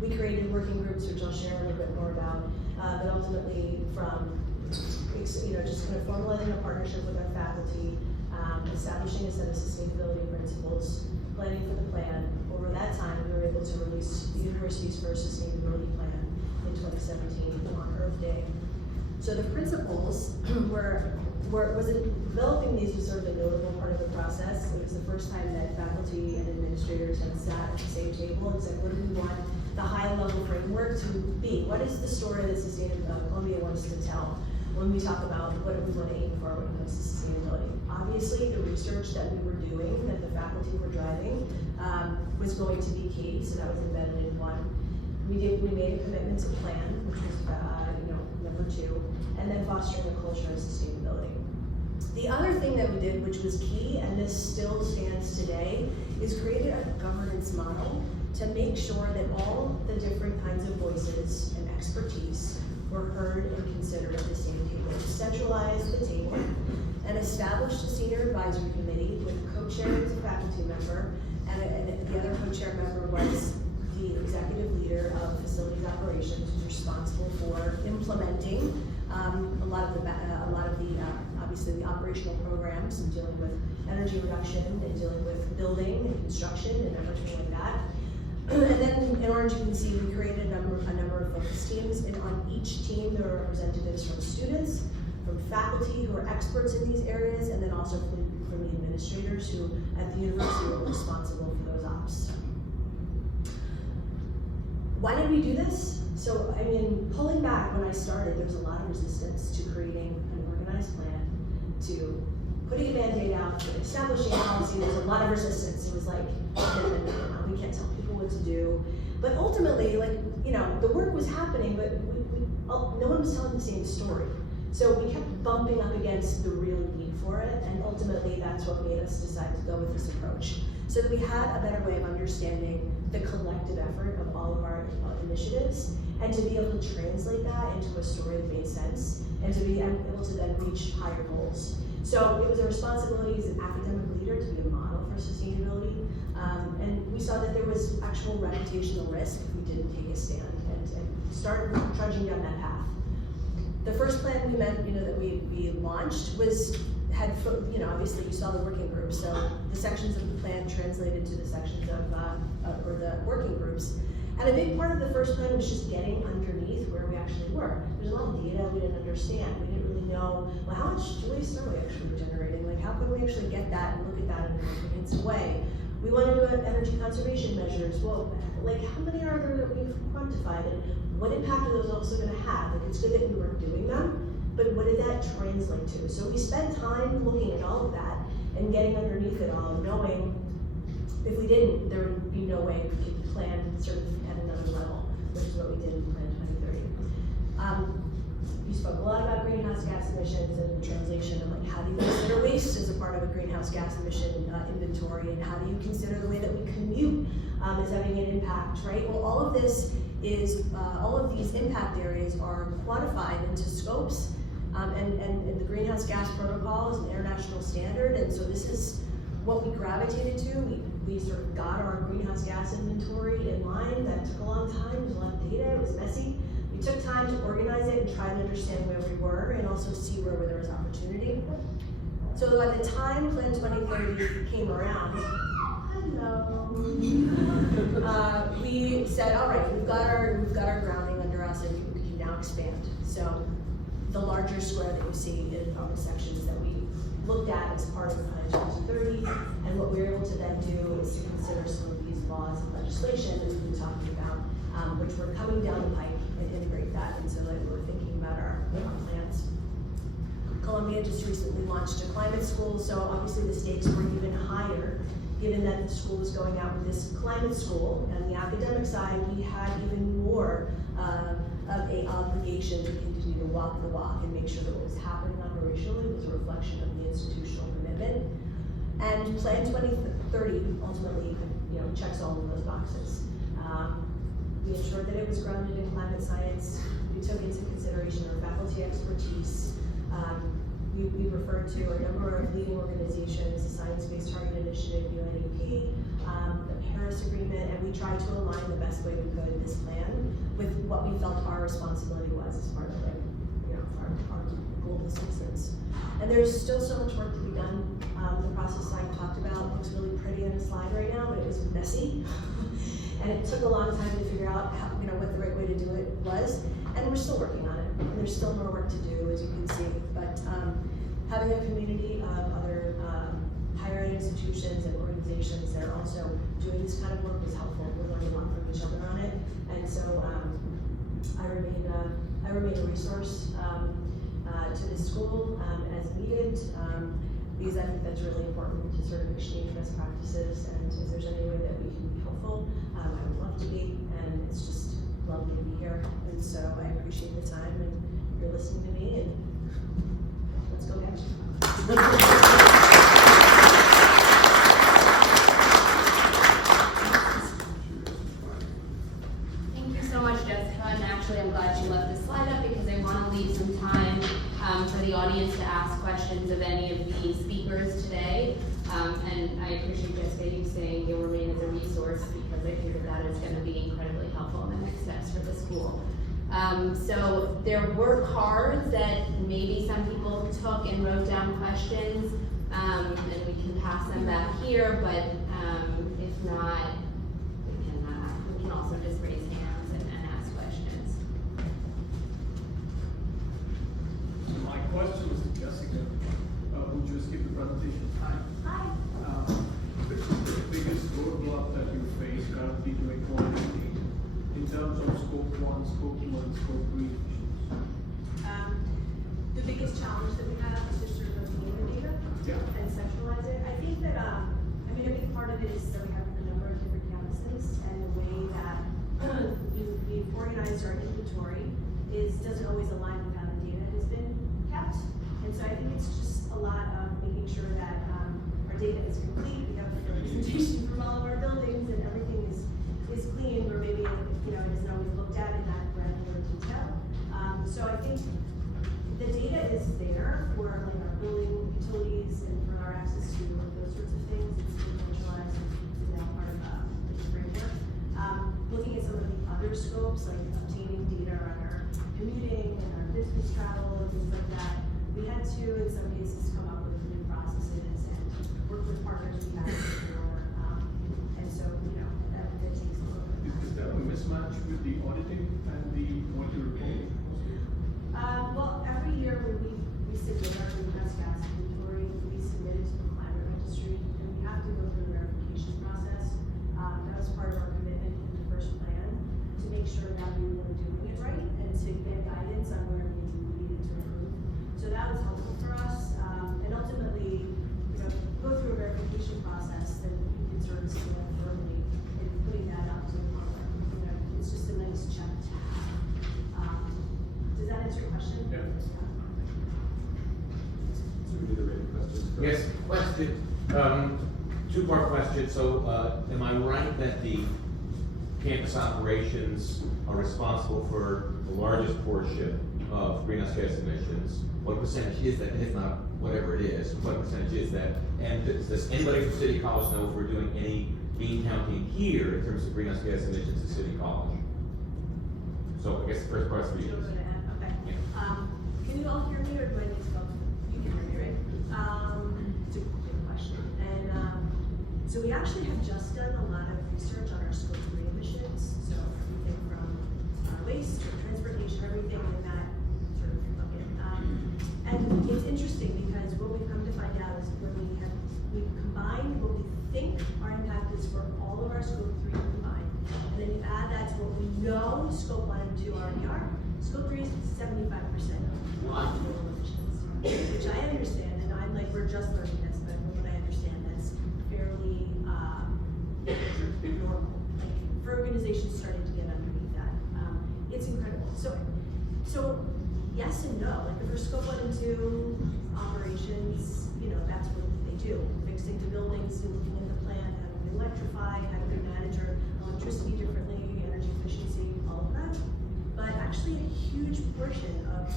We created working groups, which I'll share a little bit more about, but ultimately from just kind of formalizing a partnership with our faculty, establishing a set of sustainability principles, planning for the plan. Over that time, we were able to release the university's first sustainability plan in 2017 on Earth Day. So the principles developing these was sort of a notable part of the process. It was the first time that faculty and administrators had sat at the same table and said, what do we want the high-level framework to be? What is the story that Columbia wants to tell when we talk about what do we want to aim for when it comes to sustainability? Obviously, the research that we were doing, that the faculty were driving, was going to be key, so that was embedded in one. We made a commitment to plan, which was number two, and then fostering a culture of sustainability. The other thing that we did, which was key, and this still stands today, is created a governance model to make sure that all the different kinds of voices and expertise were heard and considered at the same table. We centralized the table and established a senior advisory committee with a co-chair as a faculty member, and the other co-chair member was the executive leader of facilities operations, who's responsible for implementing a lot of the obviously the operational programs and dealing with energy reduction and dealing with building and construction and everything like that. And then in orange, you can see we created a number of focus teams, and on each team there are representatives from students, from faculty who are experts in these areas, and then also from the administrators who at the university were responsible for those ops. Why did we do this? So, I mean, pulling back when I started, there was a lot of resistance to creating an organized plan, to putting a Band-Aid out, to establishing policy. There was a lot of resistance. It was like, we can't tell people what to do. But ultimately, the work was happening, but no one was telling the same story. So we kept bumping up against the real need for it, and ultimately that's what made us decide to go with this approach. So that we had a better way of understanding the collective effort of all of our initiatives, and to be able to translate that into a story that made sense, and to be able to then reach higher goals. So it was a responsibility as an academic leader to be a model for sustainability, and we saw that there was actual reputational risk if we didn't take a stand and start trudging down that path. The first plan that we launched obviously you saw the working groups, so the sections of the plan translated to the sections or the working groups. And a big part of the first plan was just getting underneath where we actually were. There's a lot of data we didn't understand. We didn't really know, well, how much waste are we actually generating? Like, how can we actually get that and look at that in a comprehensive way? We want to do energy conservation measures. Well, like, how many are there that we've quantified, and what impact are those also going to have? Like, it's good that we were doing them, but what did that translate to? So we spent time looking at all of that and getting underneath it all, knowing if we didn't, there would be no way we could plan sort of at another level, which is what we did in Plan 2030. You spoke a lot about greenhouse gas emissions and the translation of how do you consider waste as a part of a greenhouse gas emission inventory. inventory, and how do you consider the way that we commute as having an impact, right? Well, all of this is, all of these impact areas are quantified into scopes, and the greenhouse gas protocol is an international standard, and so this is what we gravitated to. We sort of got our greenhouse gas inventory in line. That took a long time, there was a lot of data, it was messy. We took time to organize it and try to understand where we were and also see where there was opportunity. So by the time Plan 2030 came around, we said, all right, we've got our grounding under us, and we can now expand. So the larger square that you see in the sections that we looked at as part of Plan 2030, and what we were able to then do is to consider some of these laws and legislation that we've been talking about, which were coming down the pike, and integrate that into like we're thinking about our plans. Columbia just recently launched a climate school, so obviously the stakes were even higher, given that the school was going out with this climate school. And the academic side, we had even more of an obligation to continue to walk the walk and make sure that what was happening operationally was a reflection of the institutional commitment. And Plan 2030 ultimately, checks all of those boxes. We ensured that it was grounded in climate science. We took into consideration our faculty expertise. We referred to a number of leading organizations, the Science Based Target Initiative, UNEP, the Paris Agreement, and we tried to align the best way we could this plan with what we felt our responsibility was as part of our global citizens. And there's still so much work to be done. The process I talked about looks really pretty on a slide right now, but it was messy. And it took a long time to figure out how, what the right way to do it was. And we're still working on it. And there's still more work to do, as you can see. But having a community of other higher ed institutions and organizations that are also doing this kind of work was helpful. We learned a lot from each other on it. And so I remain a resource to this school as needed. Because I think that's really important to sort of exchange best practices, and if there's any way that we can be helpful, I would love to be, and it's just lovely to be here. And so I appreciate the time and you're listening to me, and let's go get it. Thank you so much, Jessica, and actually I'm glad you left the slide up because I want to leave some time for the audience to ask questions of any of the speakers today. And I appreciate, Jessica, you saying you'll remain as a resource, because I figured that is going to be incredibly helpful in the next steps for the school. So there were cards that maybe some people took and wrote down questions, and we can pass them back here, but if not, we can also just raise hands and ask questions. My question is to Jessica. Would you skip the presentation? Hi. The biggest roadblock that you face currently to equality in terms of scope 1, scope 2, and scope 3 issues? The biggest challenge that we have is just sort of obtaining the data and centralize it. I think that, a big part of it is that we have a number of different campuses, and the way that we've organized our inventory doesn't always align with how the data has been kept. And so I think it's just a lot of making sure that our data is complete. We have a representation from all of our buildings, and everything is clean, where maybe it isn't always looked at in that granular detail. So I think the data is there for our building utilities and for our access to those sorts of things. It's centralized and now part of the framework. Looking at some of the other scopes, like obtaining data on our commuting and our business travel and things like that, we had to, in some cases, come up with new processes and work with partners we had before. And so, that takes a little bit. Is there a mismatch with the auditing and the quality reporting? Well, every year when we submit our greenhouse gas inventory, we submit it to the climate registry, and we have to go through a verification process. That was part of our commitment in the first plan, to make sure that we were doing it right and to get guidance on where we needed to improve. So that was helpful for us, and ultimately, go through a verification process that you can sort of stand firmly in putting that out to the public. It's just a nice check to have. Two-part question. So, am I right that the campus operations are responsible for the largest portion of greenhouse gas emissions? What percentage is that? And if not, whatever it is, what percentage is that? And does anybody from City College know if we're doing any bean counting here in terms of greenhouse gas emissions at City College? So I guess the first part's for you. You'll go to Ann, okay. Can you all hear me, or do I need to go? You can hear me, right? It's a good question. And, so we actually have just done a lot of research on our scope 3 emissions. So everything from waste to transportation, everything in that sort of bucket. And it's interesting because what we've come to find out is when we've combined what we think our impact is for all of our scope 3 combined, and then you add that to what we know scope 1 and 2 already are. Scope 3 is 75% of all emissions, which I understand, and I'm like, we're just learning this, but from what I understand, that's fairly normal. Like, for organizations starting to get underneath that, it's incredible. So yes and no. Like for scope 1 and 2 operations, you know, that's what they do. Fixing the buildings, looking at the plant, how do we electrify, how do we manage our electricity differently, energy efficiency, all of that. But actually a huge portion of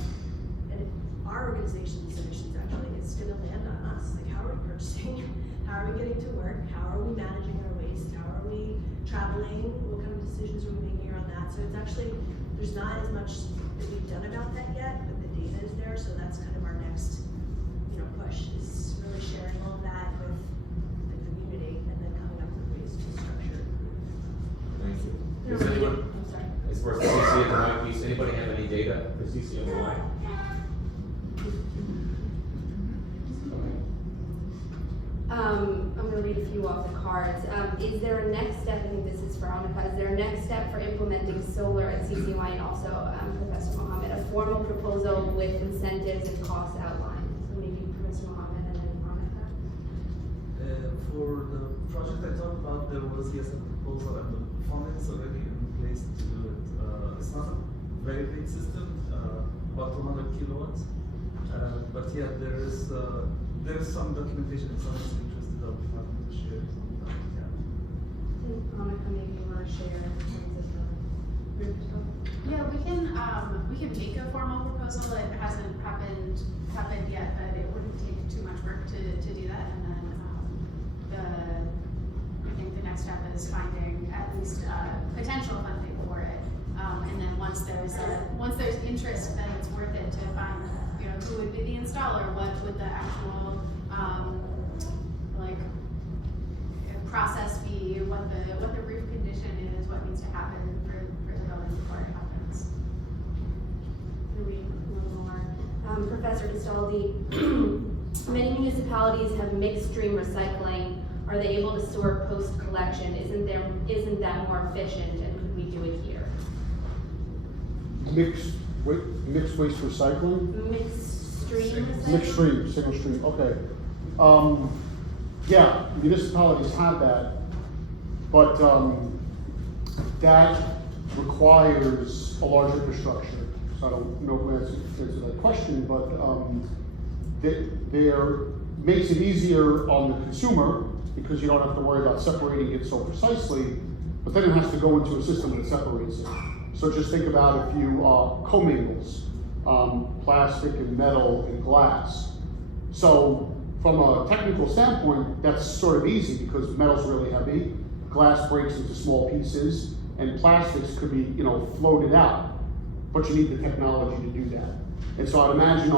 our organization's emissions actually is gonna land on us. Like how are we purchasing? How are we getting to work? How are we managing our waste? How are we traveling? What kind of decisions are we making around that? So it's actually, there's not as much that we've done about that yet, but the data is there, so that's kind of our next, you know, push, is really sharing all of that with the community and then coming up with ways to structure. Thank you. Does anyone, I'm sorry. as far as the CCNY piece, anybody have any data for CCNY? I'm gonna read a few off the cards. Is there a next step, I think this is for Annika, is there a next step for implementing solar at CCNY, and also, Professor Mohammed, a formal proposal with incentives and costs outlined? So maybe Professor Mohammed and then Annika. For the project I talked about, there was yes a proposal and the funding is already in place to do it. It's not a very big system, about 200 kilowatts. But yeah, there is some documentation if someone's interested, I'll be happy to share some of that. Yeah. And Annika, maybe you wanna share in terms of the group stuff? Yeah, we can make a formal proposal. It hasn't happened yet, but it wouldn't take too much work to do that. And then I think the next step is finding at least potential funding for it. And then once there's interest, then it's worth it to find, you know, who would be the installer, what would the actual process be, what the roof condition is, what needs to happen for the building before it happens. Maybe one more. Professor Castaldi, many municipalities have mixed stream recycling. Are they able to store post-collection? Isn't that more efficient, and could we do it here? Mixed waste recycling? Mixed stream recycling? Mixed stream, single stream, okay. Yeah, municipalities have that, but that requires a large infrastructure. So I don't know who answer that question, but makes it easier on the consumer because you don't have to worry about separating it so precisely, but then it has to go into a system that separates it. So just think about if you commingles plastic and metal and glass. So from a technical standpoint, that's sort of easy because metal's really heavy, glass breaks into small pieces, and plastics could be, you know, floated out. But you need the technology to do that. And so I'd imagine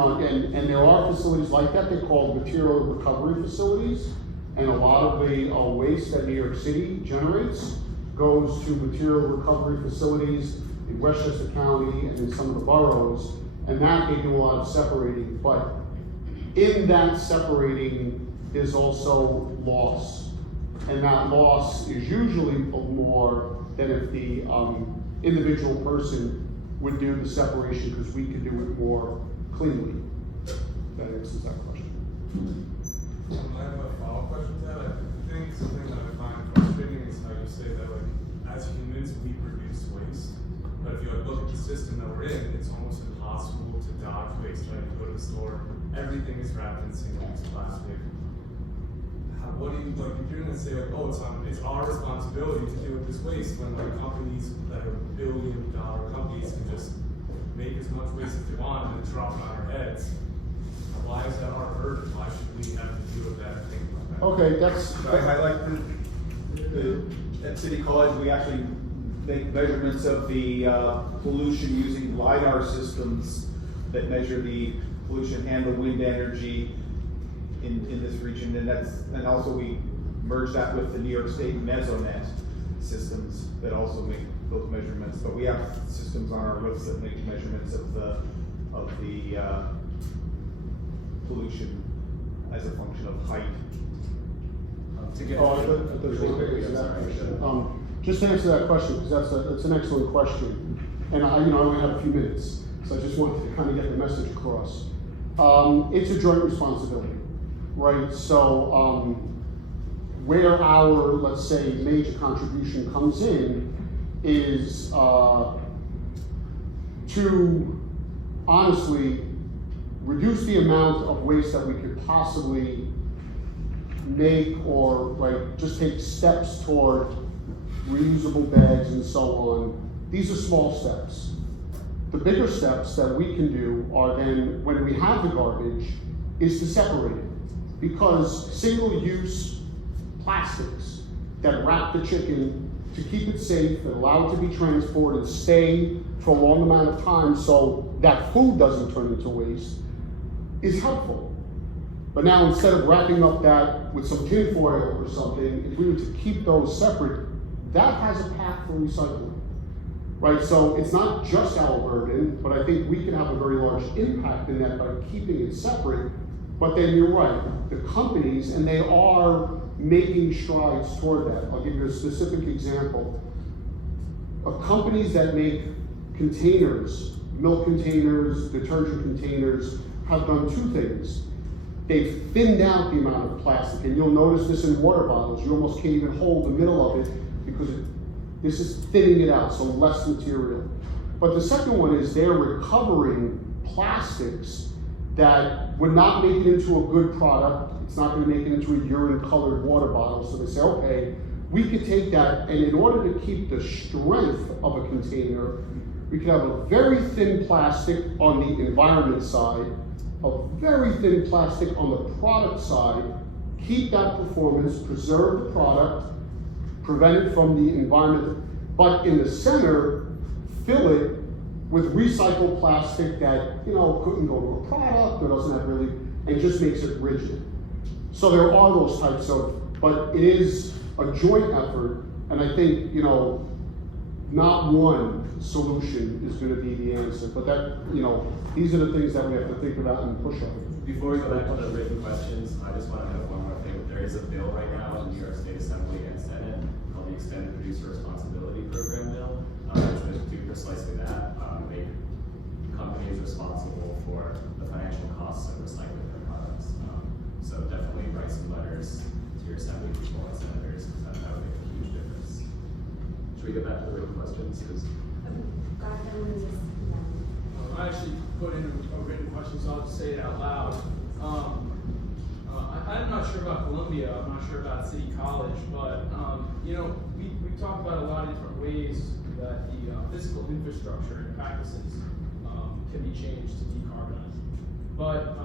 and there are facilities like that, they're called material recovery facilities, and a lot of the waste that New York City generates goes to material recovery facilities in Westchester County and in some of the boroughs, and that they do a lot of separating, but in that separating is also loss. And that loss is usually more than if the individual person would do the separation, because we could do it more cleanly. That answers that question. I have a follow-up question to that. I think something that I find frustrating is how you say that, like, as humans, we produce waste. But if you look at the system that we're in, it's almost impossible to dodge waste. Right? You go to the store, everything is wrapped in single-use plastic. what do you, like, if you're gonna say like, oh, it's our responsibility to deal with this waste, when like companies that are billion-dollar companies can just make as much waste as they want and then drop it on our heads, why is that our burden? Why should we have to deal with that or think about that? Okay, that's, I like at City College, we actually make measurements of the pollution using LiDAR systems that measure the pollution and the wind energy in this region, and also we merge that with the New York State Mesonet systems that also make those measurements. But we have systems on our roofs that make measurements of the pollution as a function of height. Just to answer that question, because that's an excellent question, and I only have a few minutes, so I just wanted to kind of get the message across. It's a joint responsibility, right? So where our, let's say, major contribution comes in is to honestly reduce the amount of waste that we could possibly make, or just take steps toward reusable bags and so on. These are small steps. The bigger steps that we can do are then, when we have the garbage, is to separate it. Because single-use plastics that wrap the chicken to keep it safe and allow it to be transported and stay for a long amount of time so that food doesn't turn into waste is helpful. But now, instead of wrapping up that with some tin foil or something, if we were to keep those separate, that has a path for recycling, right? So it's not just our burden, but I think we can have a very large impact in that by keeping it separate. But then you're right, the companies, and they are making strides toward that. I'll give you a specific example. Companies that make containers, milk containers, detergent containers, have done two things. They've thinned out the amount of plastic, and you'll notice this in water bottles. You almost can't even hold the middle of it because this is thinning it out, so less material. But the second one is they're recovering plastics that would not make it into a good product. It's not going to make it into a urine-colored water bottle. So they say, okay, we could take that, and in order to keep the strength of a container, we could have a very thin plastic on the environment side, a very thin plastic on the product side, keep that performance, preserve the product, prevent it from the environment, but in the center, fill it with recycled plastic that couldn't go to a product or doesn't have really, and just makes it rigid. So there are those types of, but it is a joint effort, and I think not one solution is going to be the answer, but that these are the things that we have to think about and push on. Before we go back to the written questions, I just want to have one more thing. There is a bill right now in the New York State Assembly and Senate called the Extended Producer Responsibility Program Bill, which would do precisely that, make companies responsible for the financial costs of recycling their products. So definitely write some letters to your Assembly people and senators, because that would make a huge difference. Should we get back to the written questions? I actually put in a written question, so I'll just say it out loud. I'm not sure about Columbia, I'm not sure about City College, but we talk about a lot of different ways that the physical infrastructure and practices can be changed to decarbonize. But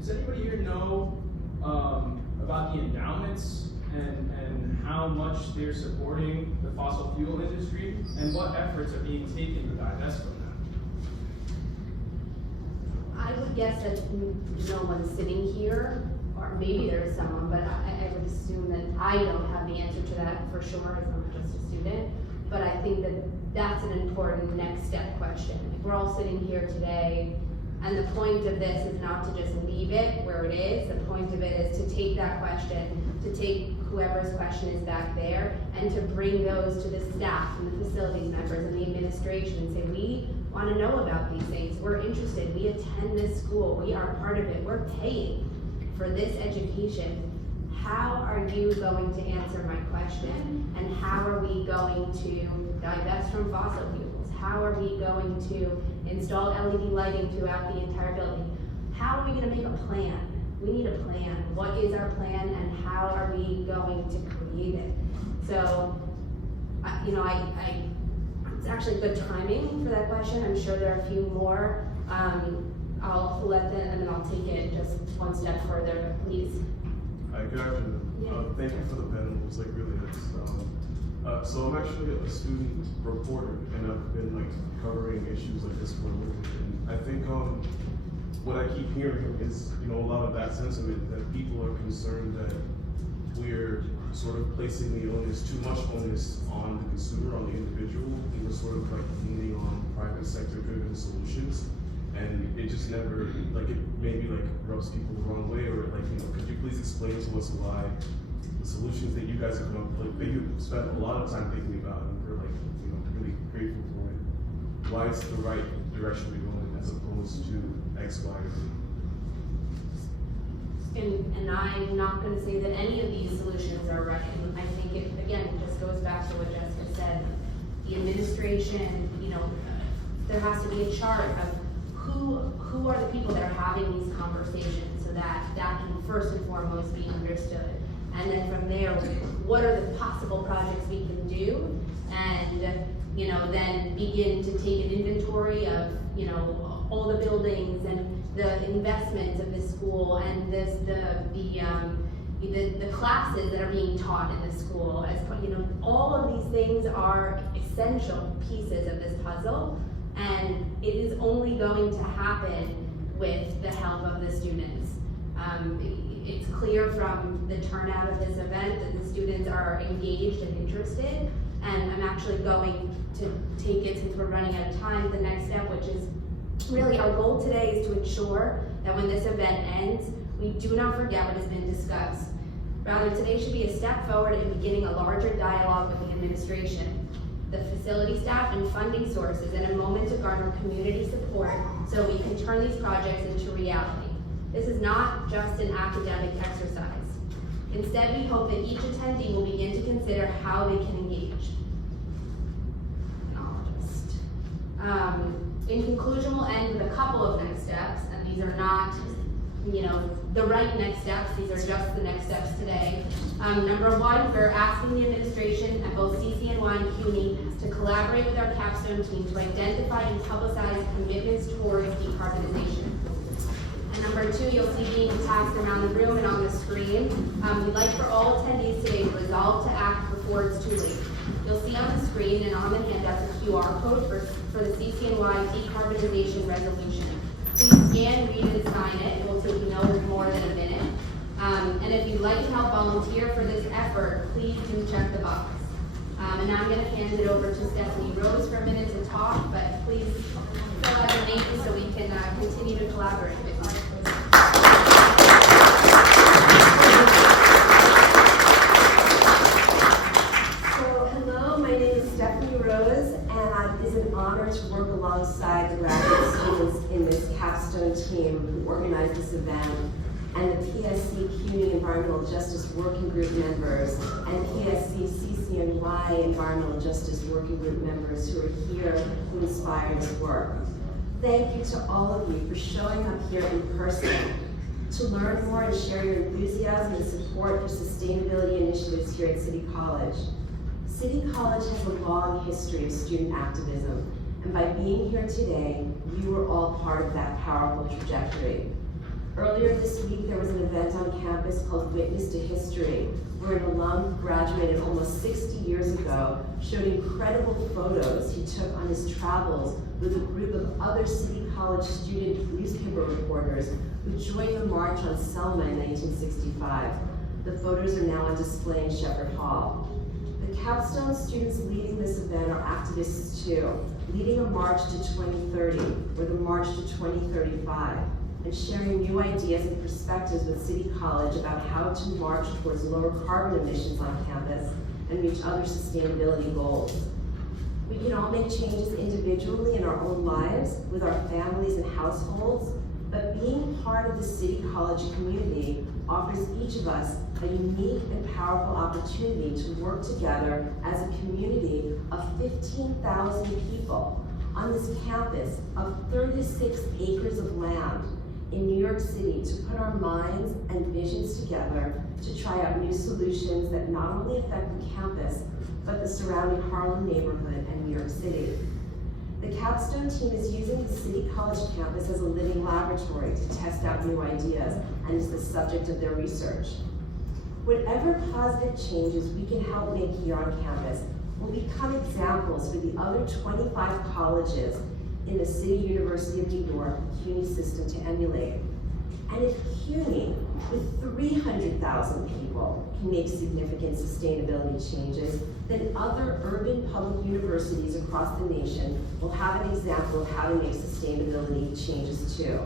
does anybody here know about the endowments and how much they're supporting the fossil fuel industry, and what efforts are being taken to divest from that? I would guess that no one's sitting here, or maybe there's someone, but I would assume that I don't have the answer to that for sure, as I'm just a student. But I think that that's an important next step question. We're all sitting here today, and the point of this is not to just leave it where it is. The point of it is to take that question, to take whoever's question is back there, and to bring those to the staff and the facilities members and the administration and say, we want to know about these things. We're interested. We attend this school. We are part of it. We're paying for this education. How are you going to answer my question? And how are we going to divest from fossil fuels? How are we going to install LED lighting throughout the entire building? How are we going to make a plan? we need a plan. What is our plan and how are we going to create it? So, it's actually good timing for that question. I'm sure there are a few more. I'll let them, and then I'll take it just one step further, please. Hi, good afternoon. Yeah. Thank you for the panel, it was like really nice. So I'm actually a student reporter, and I've been like covering issues like this for a living. And I think what I keep hearing is, a lot of that sentiment that people are concerned that we're sort of placing the onus, too much onus on the consumer, on the individual, and we're sort of like leaning on private sector driven solutions. And it just never, it maybe rubs people the wrong way, or could you please explain to us why the solutions that you guys have come up with, that you've spent a lot of time thinking about, and we're really grateful for it, why it's the right direction we're going as opposed to X, Y, or Z? And I'm not going to say that any of these solutions are right. And I think it, again, just goes back to what Jessica said. The administration, there has to be a chart of who are the people that are having these conversations, so that can first and foremost be understood. And then from there, what are the possible projects we can do? And, then begin to take an inventory of, all the buildings and the investments of the school and the classes that are being taught in the school. All of these things are essential pieces of this puzzle, and it is only going to happen with the help of the students. It's clear from the turnout of this event that the students are engaged and interested, and I'm actually going to take it, since we're running out of time, the next step, which is really our goal today is to ensure that when this event ends, we do not forget what has been discussed. Rather, today should be a step forward in beginning a larger dialogue with the administration, the facility staff, and funding sources, and a moment to garner community support so we can turn these projects into reality. This is not just an academic exercise. Instead, we hope that each attendee will begin to consider how they can engage. In conclusion, we'll end with a couple of next steps, and these are not, the right next steps. These are just the next steps today. Number one, we're asking the administration at both CCNY and CUNY to collaborate with our Capstone team to identify and publicize commitments towards decarbonization. And number two, you'll see being passed around the room and on the screen. We'd like for all attendees today to resolve to act before it's too late. You'll see on the screen and on the handouts a QR code for the CCNY Decarbonization Resolution. Please scan, read, and sign it. It will take you no more than a minute. And if you'd like to help volunteer for this effort, please do check the box. And now I'm going to hand it over to Stephanie Rose for a minute to talk, but please fill out your name so we can continue to collaborate with you. Hello, my name is Stephanie Rose, and it is an honor to work alongside the graduate students in this Capstone team who organized this event, and the PSC CUNY Environmental Justice Working Group members, and PSC CCNY Environmental Justice Working Group members who are here to inspire this work. Thank you to all of you for showing up here in person to learn more and share your enthusiasm and support for sustainability initiatives here at City College. City College has a long history of student activism, and by being here today, you were all part of that powerful trajectory. Earlier this week, there was an event on campus called Witness to History, where an alum who graduated almost 60 years ago showed incredible photos he took on his travels with a group of other City College student newspaper reporters who joined the march on Selma in 1965. The photos are now on display in Shepherd Hall. The Capstone students leading this event are activists too, leading a march to 2030, or the March to 2035, and sharing new ideas and perspectives with City College about how to march towards lower carbon emissions on campus and reach other sustainability goals. We can all make changes individually in our own lives, with our families and households, but being part of the City College community offers each of us a unique and powerful opportunity to work together as a community of 15,000 people on this campus of 36 acres of land in New York City to put our minds and visions together to try out new solutions that not only affect the campus, but the surrounding Harlem neighborhood and New York City. The Capstone Team is using the City College campus as a living laboratory to test out new ideas and is the subject of their research. Whatever positive changes we can help make here on campus will become examples for the other 25 colleges in the City University of New York CUNY system to emulate. And if CUNY, with 300,000 people, can make significant sustainability changes, then other urban public universities across the nation will have an example of how to make sustainability changes too.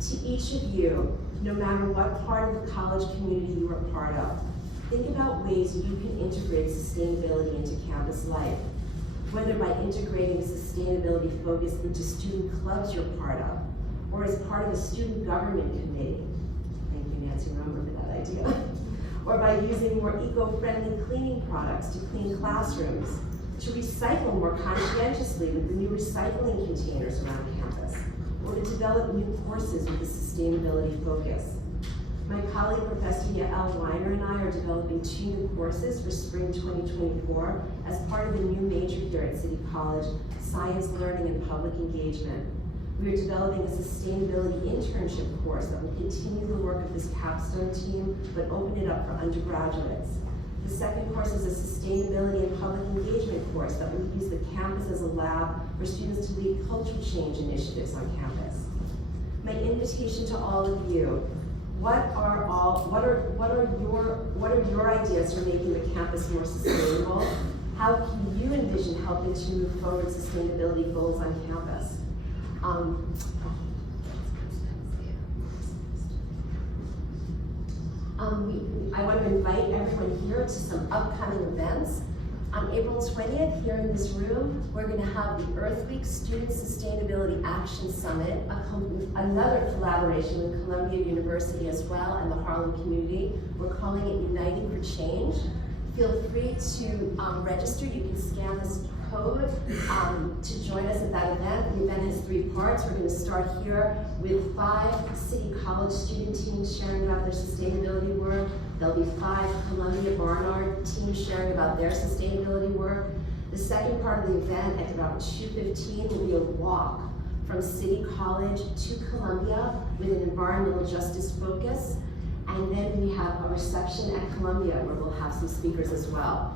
To each of you, no matter what part of the college community you are part of, think about ways you can integrate sustainability into campus life, whether by integrating sustainability focus into student clubs you're part of, or as part of a student government committee. Thank you, Nancy Romer, for that idea. Or by using more eco-friendly cleaning products to clean classrooms, to recycle more conscientiously with the new recycling containers around campus, or to develop new courses with a sustainability focus. My colleague, Professor Yael Weiner, and I are developing 2 new courses for spring 2024 as part of the new major here at City College, Science Learning and Public Engagement. We are developing a sustainability internship course that will continue the work of this Capstone team, but open it up for undergraduates. The second course is a sustainability and public engagement course that will use the campus as a lab for students to lead culture change initiatives on campus. My invitation to all of you, what are your ideas for making the campus more sustainable? How can you envision helping to move forward sustainability goals on campus? I want to invite everyone here to some upcoming events. On April 20th, here in this room, we're going to have the Earth Week Student Sustainability Action Summit, another collaboration with Columbia University as well and the Harlem community. We're calling it Uniting for Change. Feel free to register. You can scan this code to join us at that event. The event has 3 parts. We're going to start here with 5 City College student teams sharing about their sustainability work. There'll be 5 Columbia Barnard teams sharing about their sustainability work. The second part of the event at about 2:15 will be a walk from City College to Columbia with an environmental justice focus. And then we have a reception at Columbia where we'll have some speakers as well.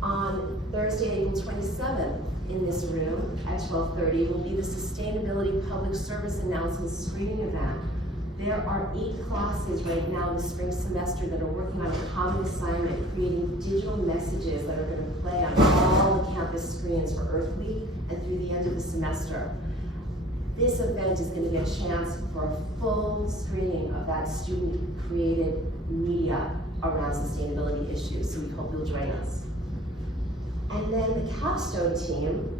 On Thursday, April 27th, in this room at 12:30 will be the Sustainability Public Service Announcement Screening event. There are 8 classes right now in the spring semester that are working on a common assignment, creating digital messages that are going to play on all the campus screens for Earth Week and through the end of the semester. This event is going to be a chance for a full screening of that student-created media around sustainability issues, so we hope you'll join us. And then the Capstone team,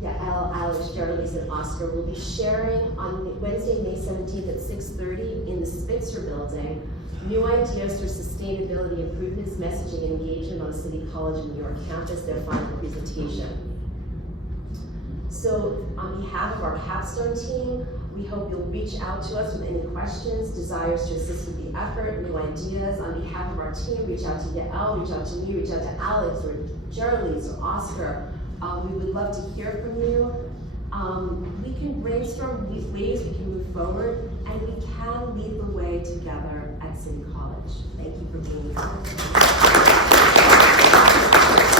Yael, Alex, Geraldine, and Oscar will be sharing on Wednesday, May 17th at 6:30 in the Spitzer building, new ideas for sustainability improvements, messaging, and engagement on City College New York campus, their final presentation. So on behalf of our Capstone team, we hope you'll reach out to us with any questions, desires to assist with the effort, new ideas. On behalf of our team, reach out to Yael, reach out to me, reach out to Alex, or Geraldine, or Oscar. We would love to hear from you. We can brainstorm ways we can move forward, and we can lead the way together at City College. Thank you for being here.